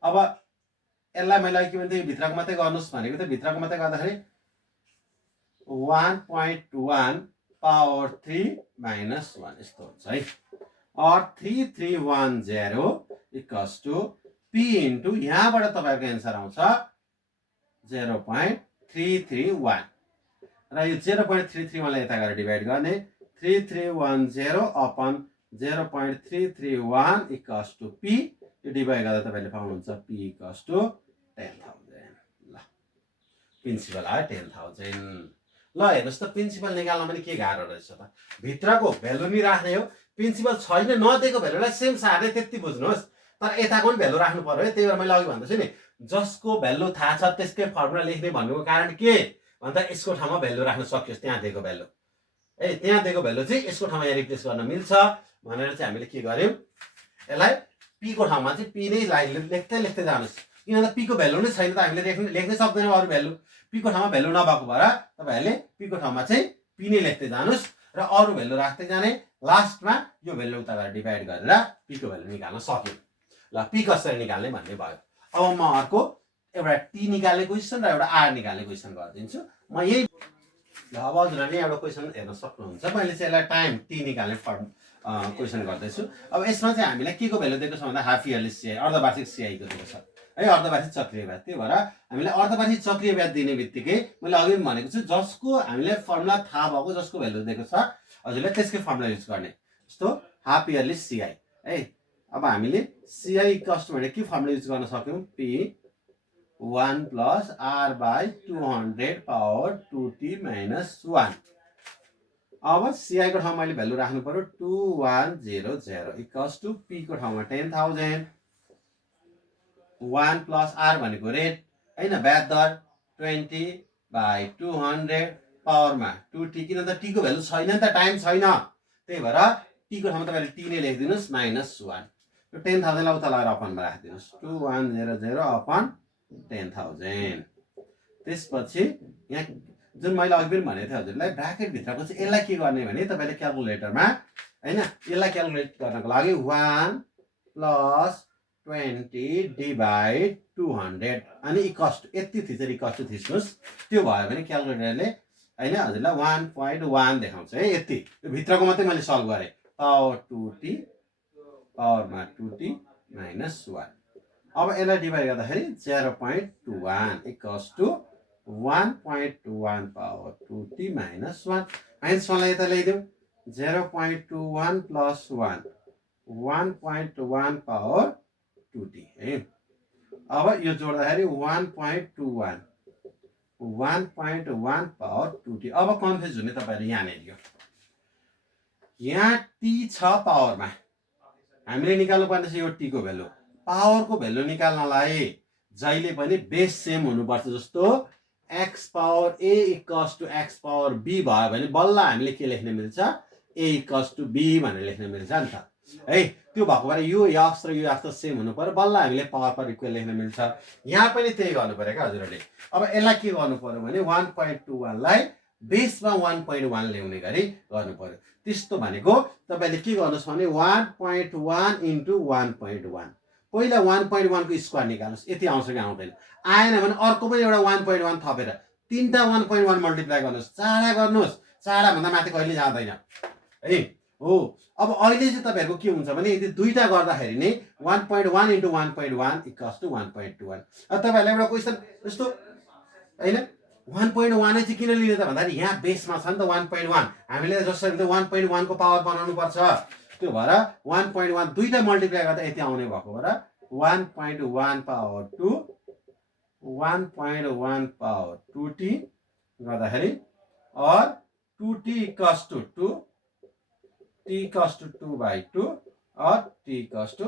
अब यसलाई मैले के भन्थे भित्रको मात्रै गर्नुस् भनेको त भित्रको मात्रै गर्दाखेरि 1.1 पावर 3 माइनस 1 यस्तो हुन्छ है और 3310 इक्वल्स टु पी इन्टु यहाँबाट तपाईको एन्सर आउँछ 0.331 र यो 0.331 लाई यता गरेर डिभाइड गर्ने 3310 अपन 0.331 इक्वल्स टु पी यो डिभाइड गर्दा तपाईँले पाउनुहुन्छ P इक्वल्स टु 10,000। ल प्रिन्सिपल आयो 10,000। ल हेर्नुहोस् त प्रिन्सिपल निकाल्न पनि के गाह्रो रहेछ त, भित्रको भ्यालु नि राख्ने हो, प्रिन्सिपल छैन नदिएको भ्यालुलाई सेम सार्ने त्यति बुझ्नुहोस्, तर यताको पनि भ्यालु राख्नु पर्यो है। त्यही भएर मैले अघि भन्दैछु नि जसको भ्यालु थाहा छ त्यसकै फर्मुला लेख्ने भन्नुको कारण के भन्दा यसको ठाउँमा भ्यालु राख्न सकियोस्, त्यहाँ दिएको भ्यालु त्यहाँ दिएको भ्यालु चाहिँ यसको ठाउँमा यहाँ रिप्लेस गर्न मिल्छ भनेर चाहिँ हामीले के गर्यौँ, यसलाई P को ठाउँमा चाहिँ P नै लेख्दै लेख्दै जानुहोस्, किनभने P को भ्यालु नै छैन त हामीले लेख्नै सक्दैनौँ अरू भ्यालु। P को ठाउँमा भ्यालु नभएको भएर तपाईँहरूले P को ठाउँमा चाहिँ P नै लेख्दै जानुहोस् र अरू भ्यालु राख्दै जाने, लास्टमा यो भ्यालु उता गरेर डिभाइड गरेर P को भ्यालु निकाल्न सक्यौँ। ल P कसरी निकाल्ने भन्ने भयो। अब म अर्को एउटा T निकाल्ने क्वेसन र एउटा R निकाल्ने क्वेसन गरिदिन्छु। म यही ल अब हजुरहरूले एउटा क्वेसन हेर्न सक्नुहुन्छ। मैले चाहिँ यसलाई टाइम T निकाल्ने क्वेसन गर्दैछु। अब यसमा चाहिँ हामीलाई के को भ्यालु दिएको छ भन्दा हाफ इयरली CI अर्धवार्षिक CI को दिएको छ है, अर्धवार्षिक चक्रीय ब्याज। त्यही भएर हामीलाई अर्धवार्षिक चक्रीय ब्याज दिने बित्तिकै मैले अघि पनि भनेको छु जसको हामीले फर्मुला थाहा भएको जसको भ्यालु दिएको छ हजुरले त्यसकै फर्मुला युज गर्ने, जस्तो हाफ इयरली CI है। अब हामीले CI कस्ट भनेर के फर्मुला युज गर्न सक्यौँ, P1 plus R/200 power 2T minus 1। अब CI को ठाउँमा मैले भ्यालु राख्नु पर्यो 2100 इक्वल्स टु P को ठाउँमा 10,000, 1 प्लस R भनेको रेट होइन ब्याज दर 20/200 पावरमा 2T, किन त T को भ्यालु छैन नि त, टाइम छैन, त्यही भएर T को ठाउँमा तपाईँले T नै लेखिदिनुहोस् माइनस 1। यो 10,000 लाई उता लगाएर अपनमा राखिदिनुहोस् 2100 अपन 10,000। त्यसपछि यहाँ जुन मैले अघि पनि भनेको थिएँ हजुरलाई ब्राकेटभित्रको चाहिँ यसलाई के गर्ने भने तपाईँले क्यालकुलेटरमा होइन यसलाई क्यालकुलेट गर्नको लागि 1 प्लस 20 डिभाइड 200 अनि इक्वल्स टु यति थिचेर इक्वल्स टु थिच्नुहोस्। त्यो भयो भने क्यालकुलेटरले होइन हजुरलाई 1.1 देखाउँछ है। यति यो भित्रको मात्रै मैले सल्भ गरेँ, पावर 2T पावरमा 2T माइनस 1। अब यसलाई डिभाइड गर्दाखेरि 0.21 equals to 1.1 power 2T minus 1। Minus 1 लाई यता ल्याइदिउँ 0.21 प्लस 1 1.1 पावर 2T है। अब यो जोड्दाखेरि 1.21 पावर 2T। अब कन्फ्युज हुने तपाईँहरू यहाँनिर यहाँ T छ पावरमा, हामीले निकाल्नु पर्ने छ यो T को भ्यालु। पावरको भ्यालु निकाल्नलाई जहिले पनि बेस सेम हुनुपर्छ, जस्तो x power A equals to x power B भयो भने बल्ल हामीले के लेख्न मिल्छ, A इक्वल्स टु B भनेर लेख्न मिल्छ नि त है। त्यो भएको भएर यो x र यो x त सेम हुनु पर्यो, बल्ल हामीले पावर पर इक्वल लेख्न मिल्छ। यहाँ पनि त्यही गर्नु पर्यो क्या हजुरहरूले। अब यसलाई के गर्नु पर्यो भने 1.21 लाई बेसमा 1.1 ल्याउने गरी गर्नु पर्यो। त्यस्तो भनेको तपाईँले के गर्नुहोस् भने 1.1 इन्टु 1.1 पहिला 1.1 को स्क्वायर निकाल्नुहोस्, यति आउँछ कि आउँदैन, आएन भने अर्को पनि एउटा 1.1 थपेर तीनटा 1.1 मल्टिप्लाई गर्नुहोस्, चाडा गर्नुहोस्, चाडा भन्दा माथि कहिले जाँदैन है हो। अब अहिले चाहिँ तपाईँहरूको के हुन्छ भने यदि दुईटा गर्दाखेरि नै 1.1 इन्टु 1.1 इक्वल्स टु 1.21। अब तपाईँहरूलाई एउटा क्वेसन जस्तो होइन 1.1 चाहिँ किन लिने त भन्दाखेरि यहाँ बेसमा छ नि त 1.1, हामीले जसरी 1.1 को पावर बनाउनु पर्छ, त्यो भएर 1.1 दुईटा मल्टिप्लाई गर्दा यति आउने भएको भएर 1.1 पावर 2 1.1 पावर 2T गर्दाखेरि और 2T equals to 2 T equals to 2/2 और T इक्वल्स टु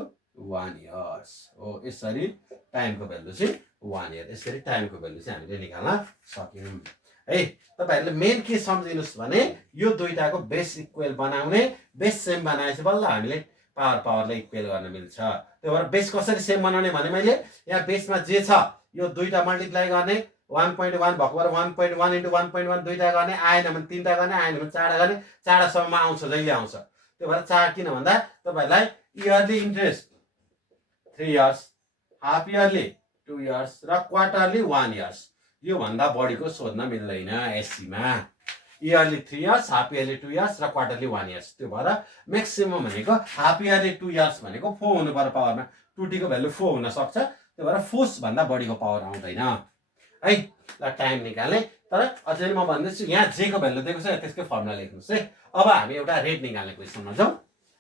1 इयर्स हो। यसरी टाइमको भ्यालु चाहिँ 1 इयर, यसरी टाइमको भ्यालु चाहिँ हामीले निकाल्न सक्यौँ है। तपाईहरुले मेन के सम्झिनुस् भने यो दुईटाको बेस इक्वल बनाउने, बेस सेम बनाएपछि बल्ल हामीले पावरलाई इक्वल गर्न मिल्छ। त्यो भएर बेस कसरी सेम बनाउने भने मैले यहाँ बेसमा जे छ यो दुईटा मल्टिप्लाई गर्ने 1.1 भएको भएर 1.1 इन्टु 1.1 दुईटा गर्ने, आएन भने तीनटा गर्ने, आएन भने चारवटा गर्ने, चारवटासम्म आउँछ जहिले आउँछ। त्यो भएर चार किन भन्दा तपाईहरुलाई yearly interest 3 years, half yearly 2 years र क्वार्टरली 1 इयर्स, यो भन्दा बढीको सोध्न मिल्दैन एससी मा। Yearly 3 years, half yearly 2 years र क्वार्टरली 1 इयर्स। त्यो भएर म्याक्सिमम भनेको हाफ इयरली 2 इयर्स भनेको 4 हुनु पर्यो पावरमा, 2t को भ्यालु 4 हुन सक्छ। त्यो भएर 4 भन्दा बढीको पावर आउँदैन है। ल टाइम निकाल्ने, तर अझै म भन्दैछु यहाँ जे को भ्यालु दिएको छ त्यसकै फर्मुला लेख्नुस् है। अब हामी एउटा रेट निकाल्ने क्वेसनमा जाउँ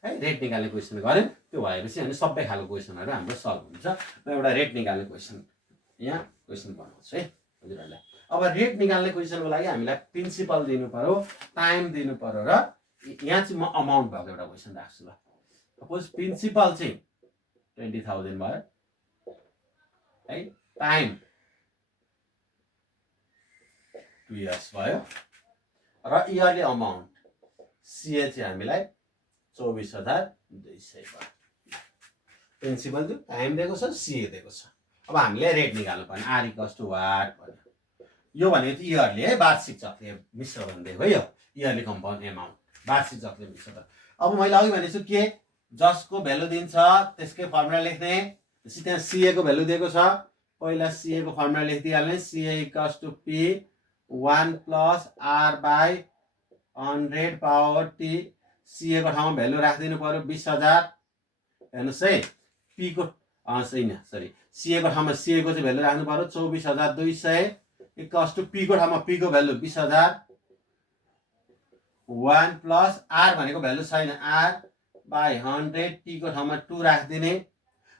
है रेट निकाल्ने क्वेसन गऱ्यौँ त्यो भएपछि अनि सबै खालको क्वेसनहरू हाम्रो सल्भ हुन्छ म एउटा रेट निकाल्ने क्वेसन यहाँ क्वेसन बनाउँछु है हजुरहरूलाई अब रेट निकाल्ने क्वेसनको लागि हामीलाई प्रिन्सिपल दिनु पर्यो टाइम दिनु पर्यो र यहाँ चाहिँ म अमाउन्ट भएको एउटा क्वेसन राख्छु ल सपोज प्रिन्सिपल चाहिँ 20,000 भयो है टाइम 2 इयर्स भयो र इयरली अमाउन्ट सिए चाहिँ हामीलाई 24,200 भयो प्रिन्सिपल चाहिँ टाइम दिएको छ सिए दिएको छ अब हामीले रेट निकाल्नु पर्ने आर इक्वल्स टु वाट भन्यो यो भनेको चाहिँ इयरली है वार्षिक चक्रीय मिश्रण दिएको है यो इयरली कम्पाउन्ड एमाउन्ट वार्षिक चक्रीय मिश्रण अब मैले अघि भनेछु के जसको भ्यालु दिन्छ त्यसकै फर्मुला लेख्ने त्यहाँ सिए को भ्यालु दिएको छ पहिला सिए को फर्मुला लेखिदिइहाल्ने CI equals to P 1 plus R by 100 power T CI को ठाउँमा भ्यालु राखिदिनु पर्यो 20,000 हेर्नुहोस् है पी को छैन सरी सिए को ठाउँमा सिए को चाहिँ भ्यालु राख्नु पर्यो 24,200 इक्वल्स टु पी को ठाउँमा पी को भ्यालु 20,000 1 प्लस आर भनेको भ्यालु छैन आर बाई 100 टी को ठाउँमा 2 राखिदिने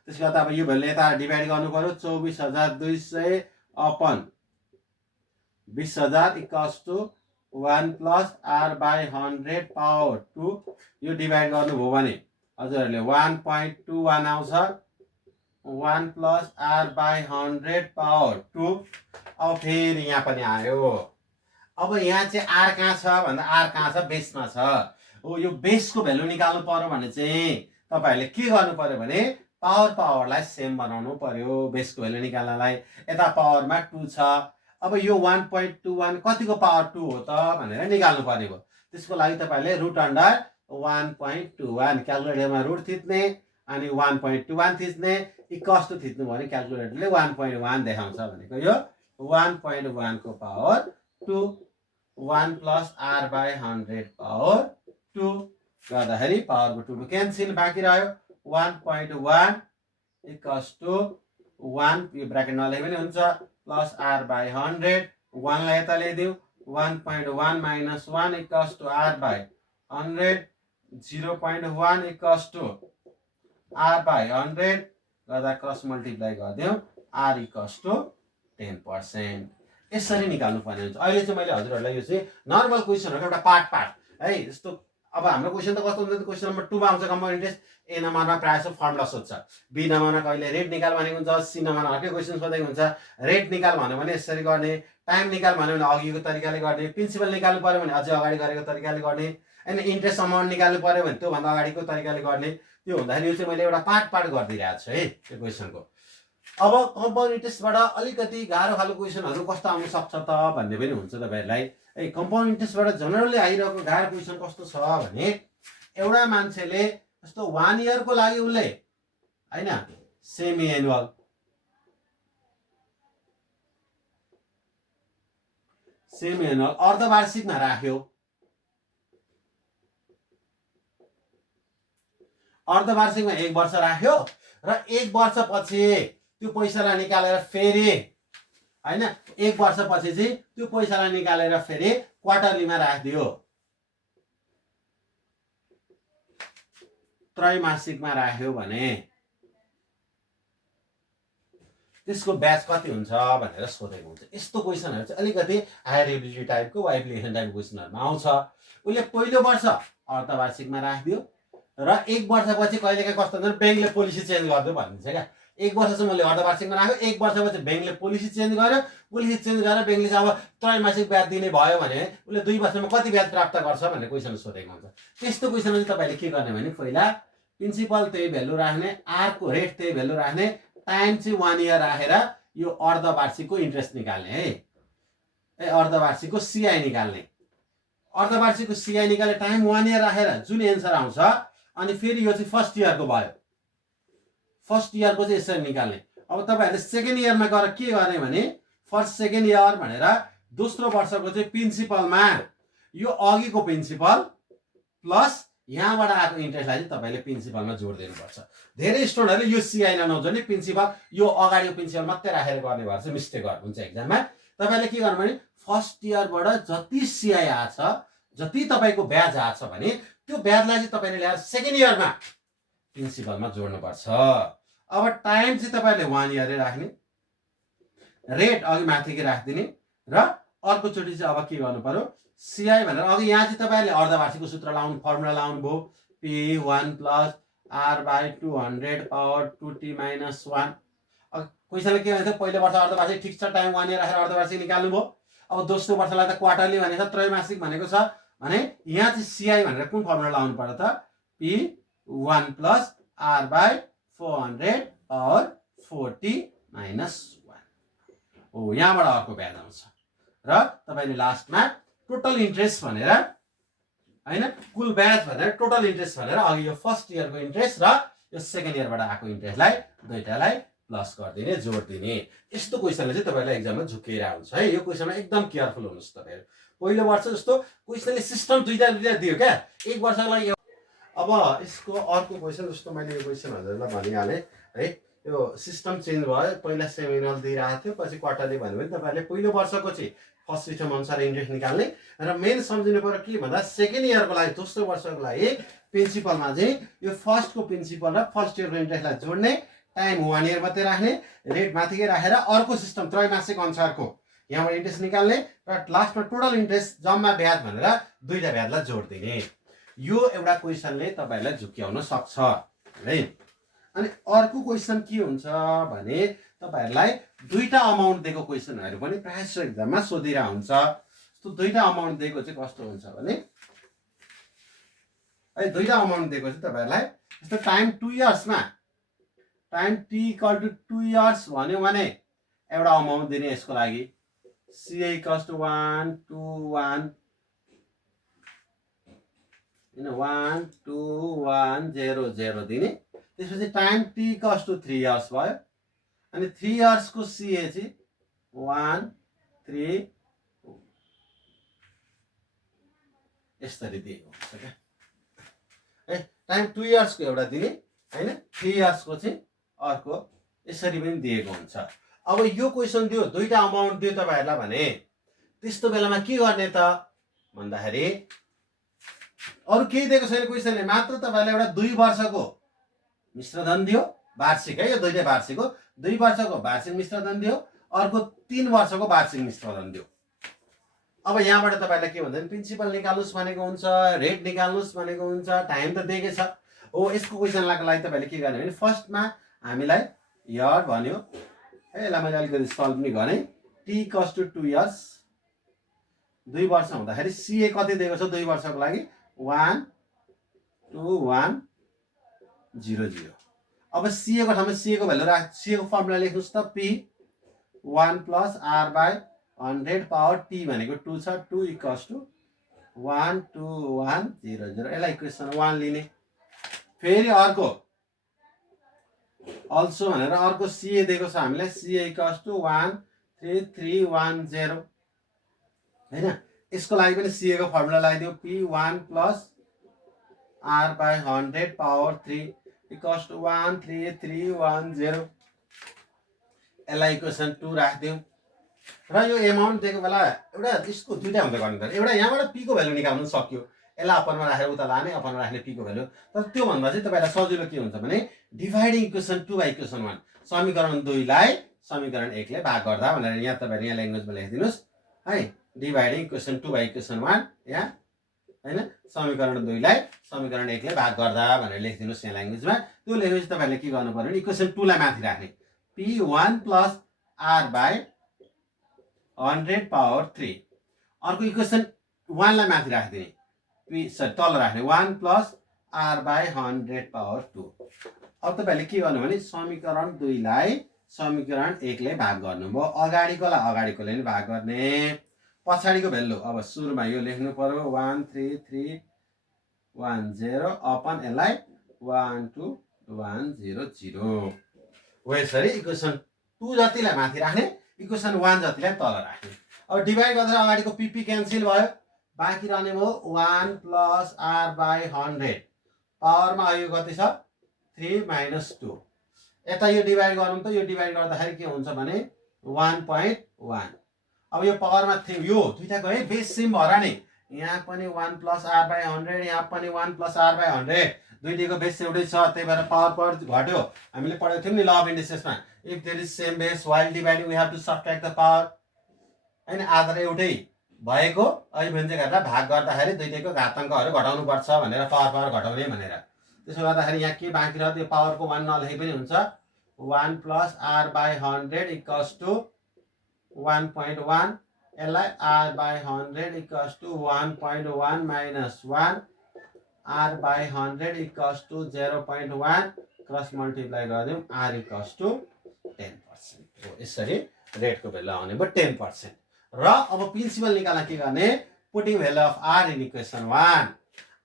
त्यसको बाद अब यो भ्यालु यता डिभाइड गर्नु पर्यो 24,200 upon 20,000 equals to 1 plus R by 100 power 2 यो डिभाइड गर्नुभयो भने हजुरहरूले 1.21 आउँछ 1 प्लस आर बाई 100 पावर 2 अब फेरि यहाँ पनि आयो अब यहाँ चाहिँ आर कहाँ छ भन्दा आर कहाँ छ बेसमा छ हो यो बेसको भ्यालु निकाल्नु पर्यो भने चाहिँ तपाईहरुले के गर्नु पर्यो भने पावरलाई सेम बनाउनु पर्यो बेसको भ्यालु निकाल्नलाई यता पावरमा 2 छ अब यो 1.21 कतिको पावर 2 हो त भनेर निकाल्नु पर्ने भयो त्यसको लागि तपाईहरुले रुट अन्डर 1.21 क्याल्कुलेटरमा रुट थिच्ने अनि 1.21 थिच्ने इक्वल्स टु थिच्नु भने क्याल्कुलेटरले 1.1 देखाउँछ भनेको यो 1.1 को power 2 1 plus R by 100 power 2 गर्दाखेरि पावरको 2 क्यान्सल बाँकी रह्यो 1.1 इक्वल्स टु 1 यो ब्र्याकेट नलेखे पनि हुन्छ प्लस आर बाई 100 1 लाई यता ल्याइदिउँ 1.1 minus 1 equals to R by 100 0.1 equals to R by 100 गर्दा क्रस मल्टिप्लाई गरिदिउँ आर इक्वल्स टु 10%। यसरी निकाल्नु पर्ने हुन्छ अहिले चाहिँ मैले हजुरहरूलाई यो चाहिँ नर्मल क्वेसनहरुको एउटा पार्ट है जस्तो अब हाम्रो क्वेसन त कस्तो हुन्छ क्वेसन नम्बर 2 मा आउँछ कम्पाउन्ड इन्ट्रेस्ट ए नम्बरमा प्रायः जसो फर्मुला सोध्छ बी नम्बरमा कहिले रेट निकाल भनेको हुन्छ सी नम्बरमा अर्कै क्वेसन सोधेको हुन्छ रेट निकाल भन्यो भने यसरी गर्ने टाइम निकाल भन्यो भने अघिको तरिकाले गर्ने प्रिन्सिपल निकाल्नु पर्यो भने अझै अगाडि गरेको तरिकाले गर्ने अनि इन्ट्रेस्ट अमाउन्ट निकाल्नु पर्यो भने त्यो भन्दा अगाडिको तरिकाले गर्ने त्यो हुँदाखेरि यो चाहिँ मैले एउटा पार्ट गरिदिरहेको छु है त्यो क्वेसनको अब कम्पाउन्ड इन्ट्रेस्टबाट अलिकति गाह्रो खालको क्वेसनहरु कस्तो आउन सक्छ त भन्ने पनि हुन्छ तपाईहरुलाई ए कम्पाउन्ड इन्ट्रेस्टबाट जनरली आइरहेको गाह्रो क्वेसन कस्तो छ भने एउटा मान्छेले जस्तो 1 इयर को लागि उले हैन सेमी एनुअल अर्धवार्षिकमा राख्यो अर्धवार्षिकमा 1 वर्ष राख्यो र 1 वर्षपछि त्यो पैसालाई निकालेर फेरि हैन 1 वर्षपछि चाहिँ त्यो पैसालाई निकालेर फेरि क्वार्टरलीमा राखिदियो त्रैमासिकमा राख्यो भने त्यसको ब्याज कति हुन्छ भनेर सोधेको हुन्छ यस्तो क्वेसनहरु चाहिँ अलिकति हायर एबिलिटी टाइपको वा एप्लिकेसन टाइपको क्वेसनहरुमा आउँछ उले पहिलो वर्ष अर्धवार्षिकमा राखिदियो र 1 वर्षपछि कहिलेकाहीँ कस्तो हुन्छ बैंकले पोलिसी चेन्ज गर्दियो भनिन्छ क्या 1 वर्षसम्म मैले अर्धवार्षिकमा राख्यो 1 वर्षपछि बैंकले पोलिसी चेन्ज गरेर बैंकले चाहिँ अब त्रैमासिक ब्याज दिने भयो भने उले 2 वर्षमा कति ब्याज प्राप्त गर्छ भन्ने क्वेसन सोधेको हुन्छ त्यस्तो क्वेसनमा चाहिँ तपाईले के गर्ने भने पहिला प्रिन्सिपल त्यही भ्यालु राख्ने आर को रेट त्यही भ्यालु राख्ने टाइम चाहिँ 1 इयर राखेर यो अर्धवार्षिकको इन्ट्रेस्ट निकाल्ने है अर्धवार्षिकको सीआई निकाल्ने अर्धवार्षिकको सीआई निकाल्ने टाइम 1 इयर राखेर जुन एन्सर आउँछ अनि फेरि यो चाहिँ फर्स्ट इयरको भयो फर्स्ट इयरको चाहिँ यसरी निकाल्ने अब तपाईहरुले सेकेन्ड इयरमा गएर के गर्ने भने फर्स्ट सेकेन्ड इयर भनेर दोस्रो वर्षको चाहिँ प्रिन्सिपलमा यो अघिको प्रिन्सिपल प्लस यहाँबाट आएको इन्ट्रेस्टलाई चाहिँ तपाईले प्रिन्सिपलमा जोड दिनुपर्छ धेरै स्टुडेन्टहरुले यो सीआई नजाउने प्रिन्सिपल यो अगाडिको प्रिन्सिपल मात्रै राखेर गर्ने भएर चाहिँ मिस्टेक हुन्छ एक्जाममा तपाईले के गर्नु भने फर्स्ट इयरबाट जति सीआई आछ जति तपाईको ब्याज आछ भने त्यो ब्याजलाई चाहिँ तपाईँले ल्याएर सेकेन्ड इयरमा प्रिन्सिपलमा जोड्नुपर्छ। अब टाइम चाहिँ तपाईँले 1 इयरै राख्ने, रेट अघि माथिकै राखिदिने र अर्कोचोटि चाहिँ अब के गर्नु पर्यो सिआई भनेर अघि यहाँ चाहिँ तपाईँले अर्धवार्षिकको सूत्र लाउनु फर्मुला लाउनु भयो P1 plus R/200 power 2t minus 1। क्वेसनले के भनेको थियो पहिलो वर्ष अर्धवार्षिक ठिक छ टाइम 1 इयर राखेर अर्धवार्षिक निकाल्नु भयो। अब दोस्रो वर्षलाई त क्वार्टरली भनेको छ त्रैमासिक भनेको छ भने यहाँ चाहिँ सिआई भनेर कुन फर्मुला लाउनु पर्यो त P1 plus R/400 power 4t minus 1 हो। यहाँबाट अर्को ब्याज आउँछ र तपाईँले लास्टमा टोटल इन्ट्रेस्ट भनेर हैन कुल ब्याज भनेर टोटल इन्ट्रेस्ट भनेर अघि यो फर्स्ट इयरको इन्ट्रेस्ट र यो सेकेन्ड इयरबाट आएको इन्ट्रेस्टलाई दुईटालाई प्लस गरिदिने जोड दिने। यस्तो क्वेसनले चाहिँ तपाईँलाई एक्जाममा झुकेर आउँछ है। यो क्वेसनमा एकदम केयरफुल हुनुहोस् तपाईँहरू। पहिलो वर्ष जस्तो क्वेसनले सिस्टम दुईटा दियो क्या एक वर्षको लागि। अब यसको अर्को क्वेसन जस्तो मैले यो क्वेसन हजुरलाई भनिहालेँ है। यो सिस्टम चेन्ज भयो, पहिला सेमिनल दिइरहेको थियो पछि क्वार्टरली भन्यो भने तपाईँहरूले पहिलो वर्षको चाहिँ फर्स्ट सिस्टम अनुसार इन्ट्रेस्ट निकाल्ने र मेन सम्झिनु पर्यो के भन्दा सेकेन्ड इयरको लागि दोस्रो वर्षको लागि प्रिन्सिपलमा चाहिँ यो फर्स्टको प्रिन्सिपल र फर्स्ट इयरको इन्ट्रेस्टलाई जोड्ने, टाइम 1 इयर मात्रै राख्ने, रेट माथिकै राखेर अर्को सिस्टम त्रैमासिक अनुसारको यहाँबाट इन्ट्रेस्ट निकाल्ने र लास्टमा टोटल इन्ट्रेस्ट जम्मा ब्याज भनेर दुईटा ब्याजलाई जोड दिने। यो एउटा क्वेसनले तपाईँहरूलाई झुक्याउन सक्छ है। अनि अर्को क्वेसन के हुन्छ भने तपाईँहरूलाई दुईटा अमाउन्ट दिएको क्वेसनहरू पनि प्रायः जसो एक्जाममा सोधिरहेको हुन्छ। जस्तो दुईटा अमाउन्ट दिएको चाहिँ कस्तो हुन्छ भने है दुईटा अमाउन्ट दिएको चाहिँ तपाईँहरूलाई जस्तो टाइम 2 इयर्समा time t equal to 2 years भन्यो भने एउटा अमाउन्ट दिने यसको लागि CA इक्वल्स टु 1 2 1 हैन 1 2 1 0 0 दिने। त्यसपछि time t equals to 3 years भयो अनि 3 इयर्सको CA चाहिँ 1 3 यसरी दिएको हुन्छ क्या है। टाइम 2 इयर्सको एउटा दिने हैन 3 इयर्सको चाहिँ अर्को यसरी पनि दिएको हुन्छ। अब यो क्वेसन दियो दुईटा अमाउन्ट दियो तपाईहरुलाई भने त्यस्तो बेलामा के गर्ने त भन्दाखेरि अरु केही दिएको छैन क्वेसनले, मात्र तपाईहरुलाई एउटा 2 वर्षको मिश्रधन दियो वार्षिक है, यो दुईटै वार्षिक हो। 2 वर्षको वार्षिक मिश्रधन दियो, अर्को 3 वर्षको वार्षिक मिश्रधन दियो। अब यहाँबाट तपाईहरुलाई के भन्छ प्रिन्सिपल निकाल्नुस् भनेको हुन्छ, रेट निकाल्नुस् भनेको हुन्छ, टाइम त दिएकै छ हो। यसको क्वेसनलाई तपाईहरुले के गर्ने भने फर्स्टमा हामीलाई इयर भन्यो है, यसलाई मैले अलिकति सल्भ पनि गरेँ। t इक्वल्स टु 2 इयर्स 2 वर्ष हुँदाखेरि CA कति दिएको छ 2 वर्षको लागि 1 2 1 0 0। अब CA को ठाउँमा CA को भ्यालु राख, CA को फर्मुला लेख्नुस् त P 1 plus R/100 power T भनेको 2 छ, 2 इक्वल्स टु 1 2 1 0 0। यसलाई इक्वेसन 1 लिने। फेरि अर्को अल्सो भनेर अर्को CA दिएको छ हामीलाई, CA इक्वल्स टु 1 3 3 1 0 हैन। यसको लागि पनि CA को फर्मुला लगाइदियो P 1 plus R/100 power 3 equals to 1 3 3 1 0। यसलाई इक्वेसन 2 राख्दियौ र यो एमाउन्ट दिएको बेला एउटा यसको दुईटा हुन्छ गर्नु त। एउटा यहाँबाट p को भ्यालु निकाल्नु सक्यो, यसलाई अपरमा राखेर उता लाने, अपरमा राख्ने p को भ्यालु। तर त्यो भन्दा चाहिँ तपाईलाई सजिलो के हुन्छ भने डिभाइडिङ इक्वेसन 2 बाइ इक्वेसन 1, समीकरण 2 लाई समीकरण 1 ले भाग गर्दा भनेर यहाँ तपाईले यहाँ ल्याङ्ग्वेजमा लेखिदिनुस् है। डिभाइडिङ इक्वेसन 2 बाइ इक्वेसन 1 यहाँ हैन, समीकरण 2 लाई समीकरण 1 ले भाग गर्दा भनेर लेखिदिनुस् यहाँ ल्याङ्ग्वेजमा। त्यो लेखेपछि तपाईले के गर्नु पर्यो भने इक्वेसन 2 लाई माथि राख्ने, P1 प्लस R/100 पावर 3। अर्को इक्वेसन 1 लाई माथि राखिदिने, तल राख्ने 1 प्लस R/100 पावर 2। अब तपाईले के गर्नु भने समीकरण 2 लाई समीकरण 1 ले भाग गर्नुभयो। अगाडिकोलाई अगाडिकोले नि भाग गर्ने, पछाडिको भ्यालु अब सुरुमा यो लेख्नु पर्यो 1 3 3 1 0 अपन यसलाई 1 2 1 0 0 हो। यसरी इक्वेसन 2 जतिलाई माथि राख्ने, इक्वेसन 1 जतिलाई तल राख्ने। अब डिभाइड गर्दा अगाडिको PP क्यान्सल भयो, बाँकी रहने भयो 1 प्लस R/100 पावरमा आयो कति छ 3 माइनस 2। यता यो डिभाइड गरौँ त, यो डिभाइड गर्दाखेरि के हुन्छ भने 1.1। अब यो पावरमा 3 यो दुईटाको है बेस सेम भएर नि यहाँ पनि 1 + r/100, यहाँ पनि 1 + r/100, दुईटैको बेस एउटै छ, त्यही भएर पावर घट्यो। हामीले पढेको थियौँ नि ल अफ इन्डिसेसमा, if there is same base while dividing we have to subtract the power, हैन। आधार एउटै भएको अभिभाज्य गरेर भाग गर्दाखेरि दुईटैको घाताङ्कहरू घटाउनु पर्छ भनेर पावर घटाउने भनेर। त्यसो गर्दाखेरि यहाँ के बाँकी रह्यो, त्यो पावरको 1 नलेखे पनि हुन्छ। 1 + r/100 = 1.1, यसलाई r/100 = 1.1 - 1, r/100 = 0.1, क्रस मल्टिप्लाई गरिदिउँ, r = 10%। हो, यसरी रेटको भेल्यु आउने भयो 10%। र अब प्रिन्सिपल निकाल्न के गर्ने, putting value of r in equation 1,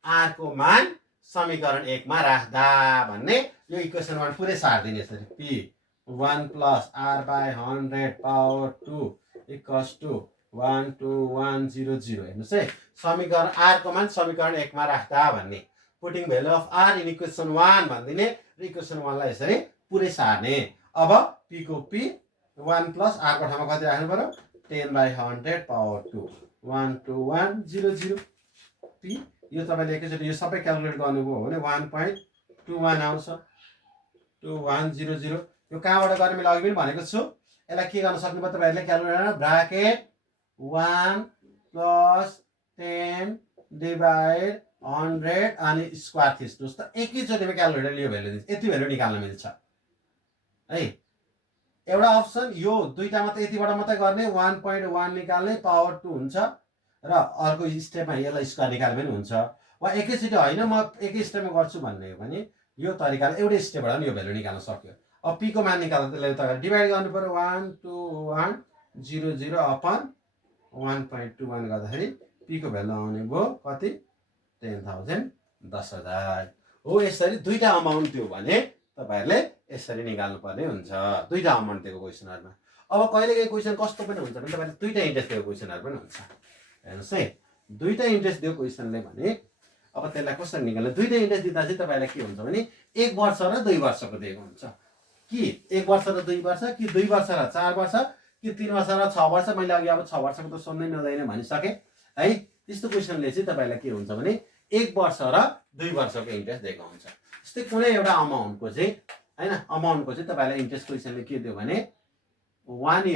r को मान समीकरण 1 मा राख्दा भन्ने, यो इक्वेसन 1 पुरै सार्दिने यसरी, p 1 + r/100 पावर 2 = 12100। हेर्नुस् है, समीकरण r को मान समीकरण 1 मा राख्दा भन्ने, putting value of r in equation 1 भन्दिने र इक्वेसन 1 लाई यसरी पुरै सार्ने। अब p को p 1 + r को ठाउँमा कति राख्नु पर्यो, 10/100 पावर 2 12100 p। यो तपाईले एकैचोटि यो सबै क्याल्कुलेट गर्नुभयो भने 1.21 आउँछ, 2100। यो कहाँबाट गर्ने मैले अघि पनि भनेको छु, यसलाई के गर्न सक्नुभयो तपाईहरुले, क्याल्कुलेटरमा ब्राकेट 1 + 10 / 100 अनि स्क्वायर थिच्नुस् त, एकैचोटिमा क्याल्कुलेटरले यो भ्यालु दिन्छ, यति भ्यालु निकाल्न मिल्छ है। एउटा अप्सन यो दुईटा मात्रै यतिबाट मात्रै गर्ने, 1.1 निकाल्ने, पावर 2 हुन्छ, र अर्को स्टेपमा यसलाई स्क्वायर निकाल्ने पनि हुन्छ। वा एकैचोटि होइन म एकै स्टेपमा गर्छु भन्ने हो भने यो तरिकाले एउटै स्टेपबाट पनि यो भ्यालु निकाल्न सक्यो। अब p को मान निकाल्दा त्यसलाई तपाईले डिभाइड गर्नु पर्यो, 12100 अपन 1.21 गर्दाखेरि p को भ्यालु आउने भयो कति, 10,000, 10,000। हो, यसरी दुईटा अमाउन्ट दियो भने तपाईहरुले यसरी निकाल्नु पर्ने हुन्छ, दुईटा अमाउन्ट दिएको क्वेशनहरुमा। अब कहिलेकाहीँ क्वेशन कस्तो पनि हुन्छ भने तपाईले दुईटा इन्ट्रेस्ट दिएको क्वेशनहरु पनि हुन्छ। हेर्नुस् है, दुईटा इन्ट्रेस्ट दिएको क्वेशनले भने अब त्यसलाई कसरी निकाल्ने, दुईटा इन्ट्रेस्ट दिँदा चाहिँ तपाईलाई के हुन्छ भने 1 वर्ष र 2 वर्षको दिएको हुन्छ, कि 1 वर्ष र 2 वर्ष, कि 2 वर्ष र 4 वर्ष, कि 3 वर्ष र 6 वर्ष। मैले अघि अब 6 वर्षको त सोध्नै मिल्दैन भनिसके है। त्यस्तो क्वेशनले चाहिँ तपाईलाई के हुन्छ भने 1 वर्ष र 2 वर्षको इन्ट्रेस्ट दिएको हुन्छ। जस्तै कुनै एउटा अमाउन्टको चाहिँ हैन, अमाउन्टको चाहिँ तपाईलाई इन्ट्रेस्ट क्वेशनले के दियो भने 1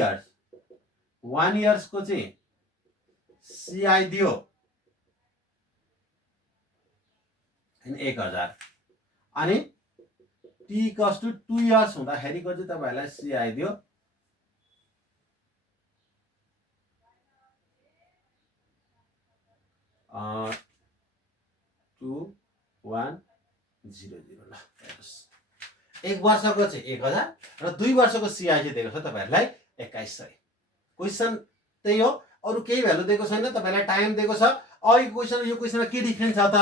इयर्सको चाहिँ CI दियो हैन 1000, अनि t = 2 इयर्स हुँदाखेरिको चाहिँ तपाईलाई CI दियो 2100। ल हेर्नुस्, 1 वर्षको चाहिँ 1000 र 2 वर्षको CI चाहिँ दिएको छ तपाईहरुलाई 2100। क्वेशन त्यही हो, अरु केही भ्यालु दिएको छैन, तपाईलाई टाइम दिएको छ। अघिको क्वेशन र यो क्वेशनमा के डिफरेन्स छ त,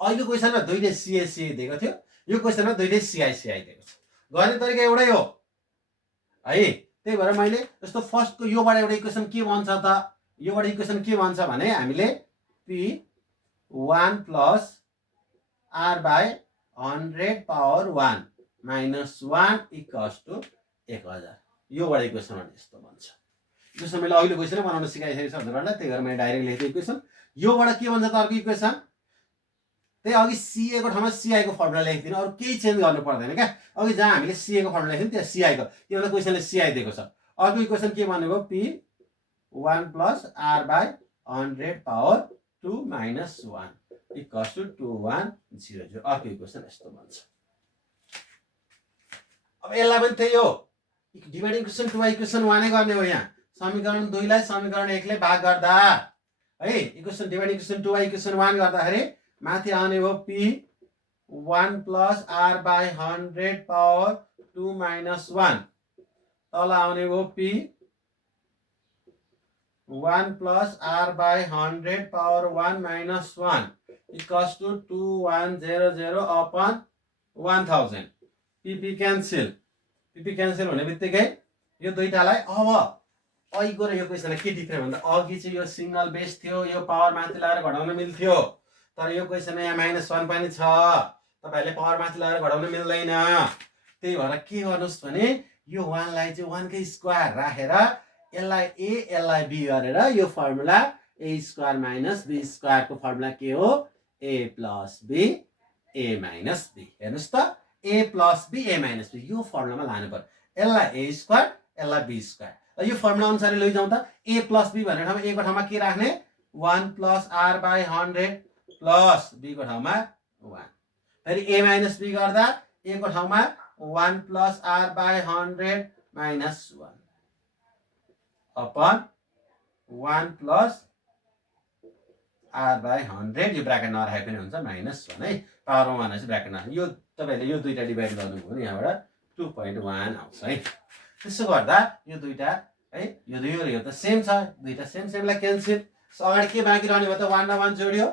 अघिको क्वेशनमा दुईटै CI दिएको थियो, यो क्वेशनमा दुईटै CI दिएको छ, गर्ने तरिका एउटै हो है। त्यही भएर मैले जस्तो फर्स्टको योबाट एउटा इक्वेसन के भन्छ त, योबाट इक्वेसन के भन्छ भने हामीले p 1 + r/100 पावर 1 - 1 = 1000। योबाट इक्वेसन यस्तो भन्छ। जस्तो मैले अघिल्लो क्वेशन बनाउन सिकाइसकेको छ हजुरहरुलाई, त्यही भएर मैले डाइरेक्ट लेखेको इक्वेसन। योबाट के भन्छ त अर्को इक्वेसन, त्यही अघि CA को ठाउँमा CI को फर्मुला लेखिदिनु, अरु केही चेन्ज गर्नु पर्दैन क्या। अघि जहाँ हामीले CA को फर्मुला लेख्यौं त्यहाँ CI को, किनभने क्वेशनले CI दिएको छ। अर्को इक्वेसन के भनेको, p 1 + r/100 पावर 2 - 1 = 2100। अर्को इक्वेसन यस्तो भन्छ। अब यसलाई पनि त्यही हो, डिभाइडिङ इक्वेसन 2 इक्वेसन 1 नै गर्ने हो। यहाँ समीकरण 2 लाई समीकरण 1 ले भाग गर्दा है, इक्वेसन डिभाइडिङ इक्वेसन 2 इक्वेसन 1 गर्दाखेरि माथि आउने हो p 1 + r/100 पावर 2 - 1, तल आउने हो p 1 + r/100 power 1 - 1 = 2100 upon 1000। PP cancel हुने बित्तिकै यो दुईटालाई, अब अघिको र यो क्वेशनमा के डिफरेन्स भन्दा अघि चाहिँ यो सिंगल बेस थियो, यो पावर माथि लाएर घटाउन मिल्थ्यो, तर यो क्वेशनमा यहाँ -1 पनि छ, तपाईहरुले पावर माथि लाएर घटाउन मिल्दैन। त्यही भएर के गर्नुस् भने यो 1 लाई चाहिँ 1 कै स्क्वायर राखेर यसलाई a यसलाई b गरेर यो formula a square minus b स्क्वायरको फर्मुला के हो a plus b a minus b हेर्नुहोस् त a plus b a minus b यो फर्मुलामा लानु पर्यो यसलाई ए स्क्वायर यसलाई बी स्क्वायर यो फर्मुला अनुसार लैजाउँ त ए प्लस बी भनेको ठाउँमा ए को ठाउँमा के राख्ने 1 plus R by 100 plus B को ठाउँमा 1 फेरि ए माइनस बी गर्दा ए को ठाउँमा 1 plus R by 100 minus 1 upon 1 plus R by 100 यो ब्राकेट नराखे पनि हुन्छ माइनस 1 है पावरमा भनेपछि ब्राकेट नराखे यो तपाईले यो दुईटा डिभाइड गर्नुभयो नि यहाँबाट 2.1 आउँछ है त्यसो गर्दा यो दुईटा है यो दुई र यो त सेम छ दुईटा सेमलाई क्यान्सल अगाडि के बाँकी रहने भयो त 1 र 1 जोड्यो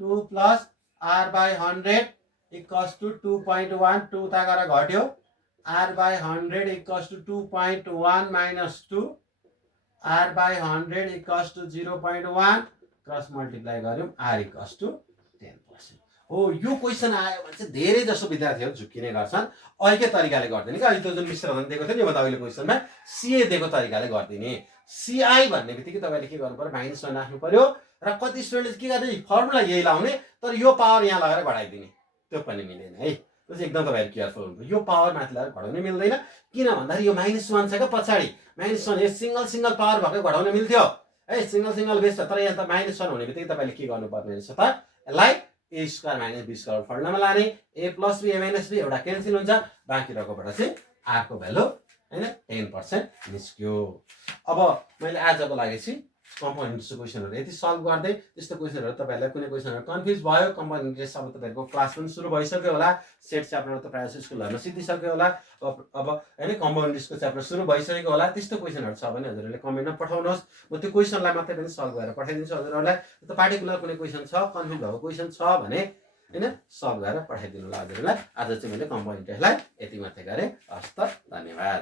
2 plus R by 100 equals to 2.1 2 ता गएर घट्यो R by 100 equals to 2.1 minus 2 R by 100 equals to 0.1 cross multiply गर्यौं आर इक्वल्स टु 10%। हो यो क्वेसन आयो भने चाहिँ धेरै जसो विद्यार्थीहरू झुक्किने गर्छन् अर्कै तरिकाले गर्दैन कि अहिले त जुन मिश्रण दिएको थियो नि म तपाईँले क्वेसनमा सीए दिएको तरिकाले गर्दिने सीआई भन्ने बित्तिकै तपाईँले के गर्नु पर्यो माइनस 1 राख्नु पर्यो र कति स्टुडेन्टले के गर्ने फर्मुला यही लाउने तर यो पावर यहाँ लगाएर बढाइदिने त्यो पनि मिलेन है त्यो चाहिँ एकदम तपाईँहरू केयरफुल हुनु यो पावर माथि लगाएर घटाउन मिल्दैन किन भन्दाखेरि यो माइनस 1 छ क्या पछाडि माइनस 1 यो सिंगल पावर भएकै घटाउन मिल्थ्यो है सिंगल बेस छ तर यहाँ त माइनस 1 हुने बित्तिकै तपाईँले के गर्नुपर्ने रहेछ त यसलाई a square minus b square फर्मुलामा लाने a plus b a minus b एउटा क्यान्सल हुन्छ बाँकी रहेकोबाट चाहिँ आर को भ्यालु हैन 10% निस्क्यो। अब मैले आजको लागि चाहिँ कम्पाउन्ड इन्ट्रेस्टको क्वेसनहरु यति सल्भ गर्दै त्यस्तो क्वेसनहरु तपाईहरुलाई कुनै क्वेसनहरु कन्फ्युज भयो कम्पाउन्ड इन्ट्रेस्ट अब तपाईहरुको क्लास पनि सुरु भइसक्यो होला सेट च्याप्टर त प्रायः स्कुलहरुमा सिद्धिसक्यो होला अब हैन कम्पाउन्ड इन्ट्रेस्टको च्याप्टर सुरु भइसकेको होला त्यस्तो क्वेसनहरु छ भने हजुरहरुले कमेन्टमा पठाउनुहोस् म त्यो क्वेसनलाई मात्रै पनि सल्भ गरेर पठाइदिन्छु हजुरहरुलाई त पार्टिकुलर कुनै क्वेसन छ कन्फ्युज भएको क्वेसन छ भने हैन सल्भ गरेर पठाइदिनु होला हजुरहरुलाई आज चाहिँ मैले कम्पाउन्ड इन्ट्रेस्टलाई यति मात्रै गरे हस्त धन्यवाद।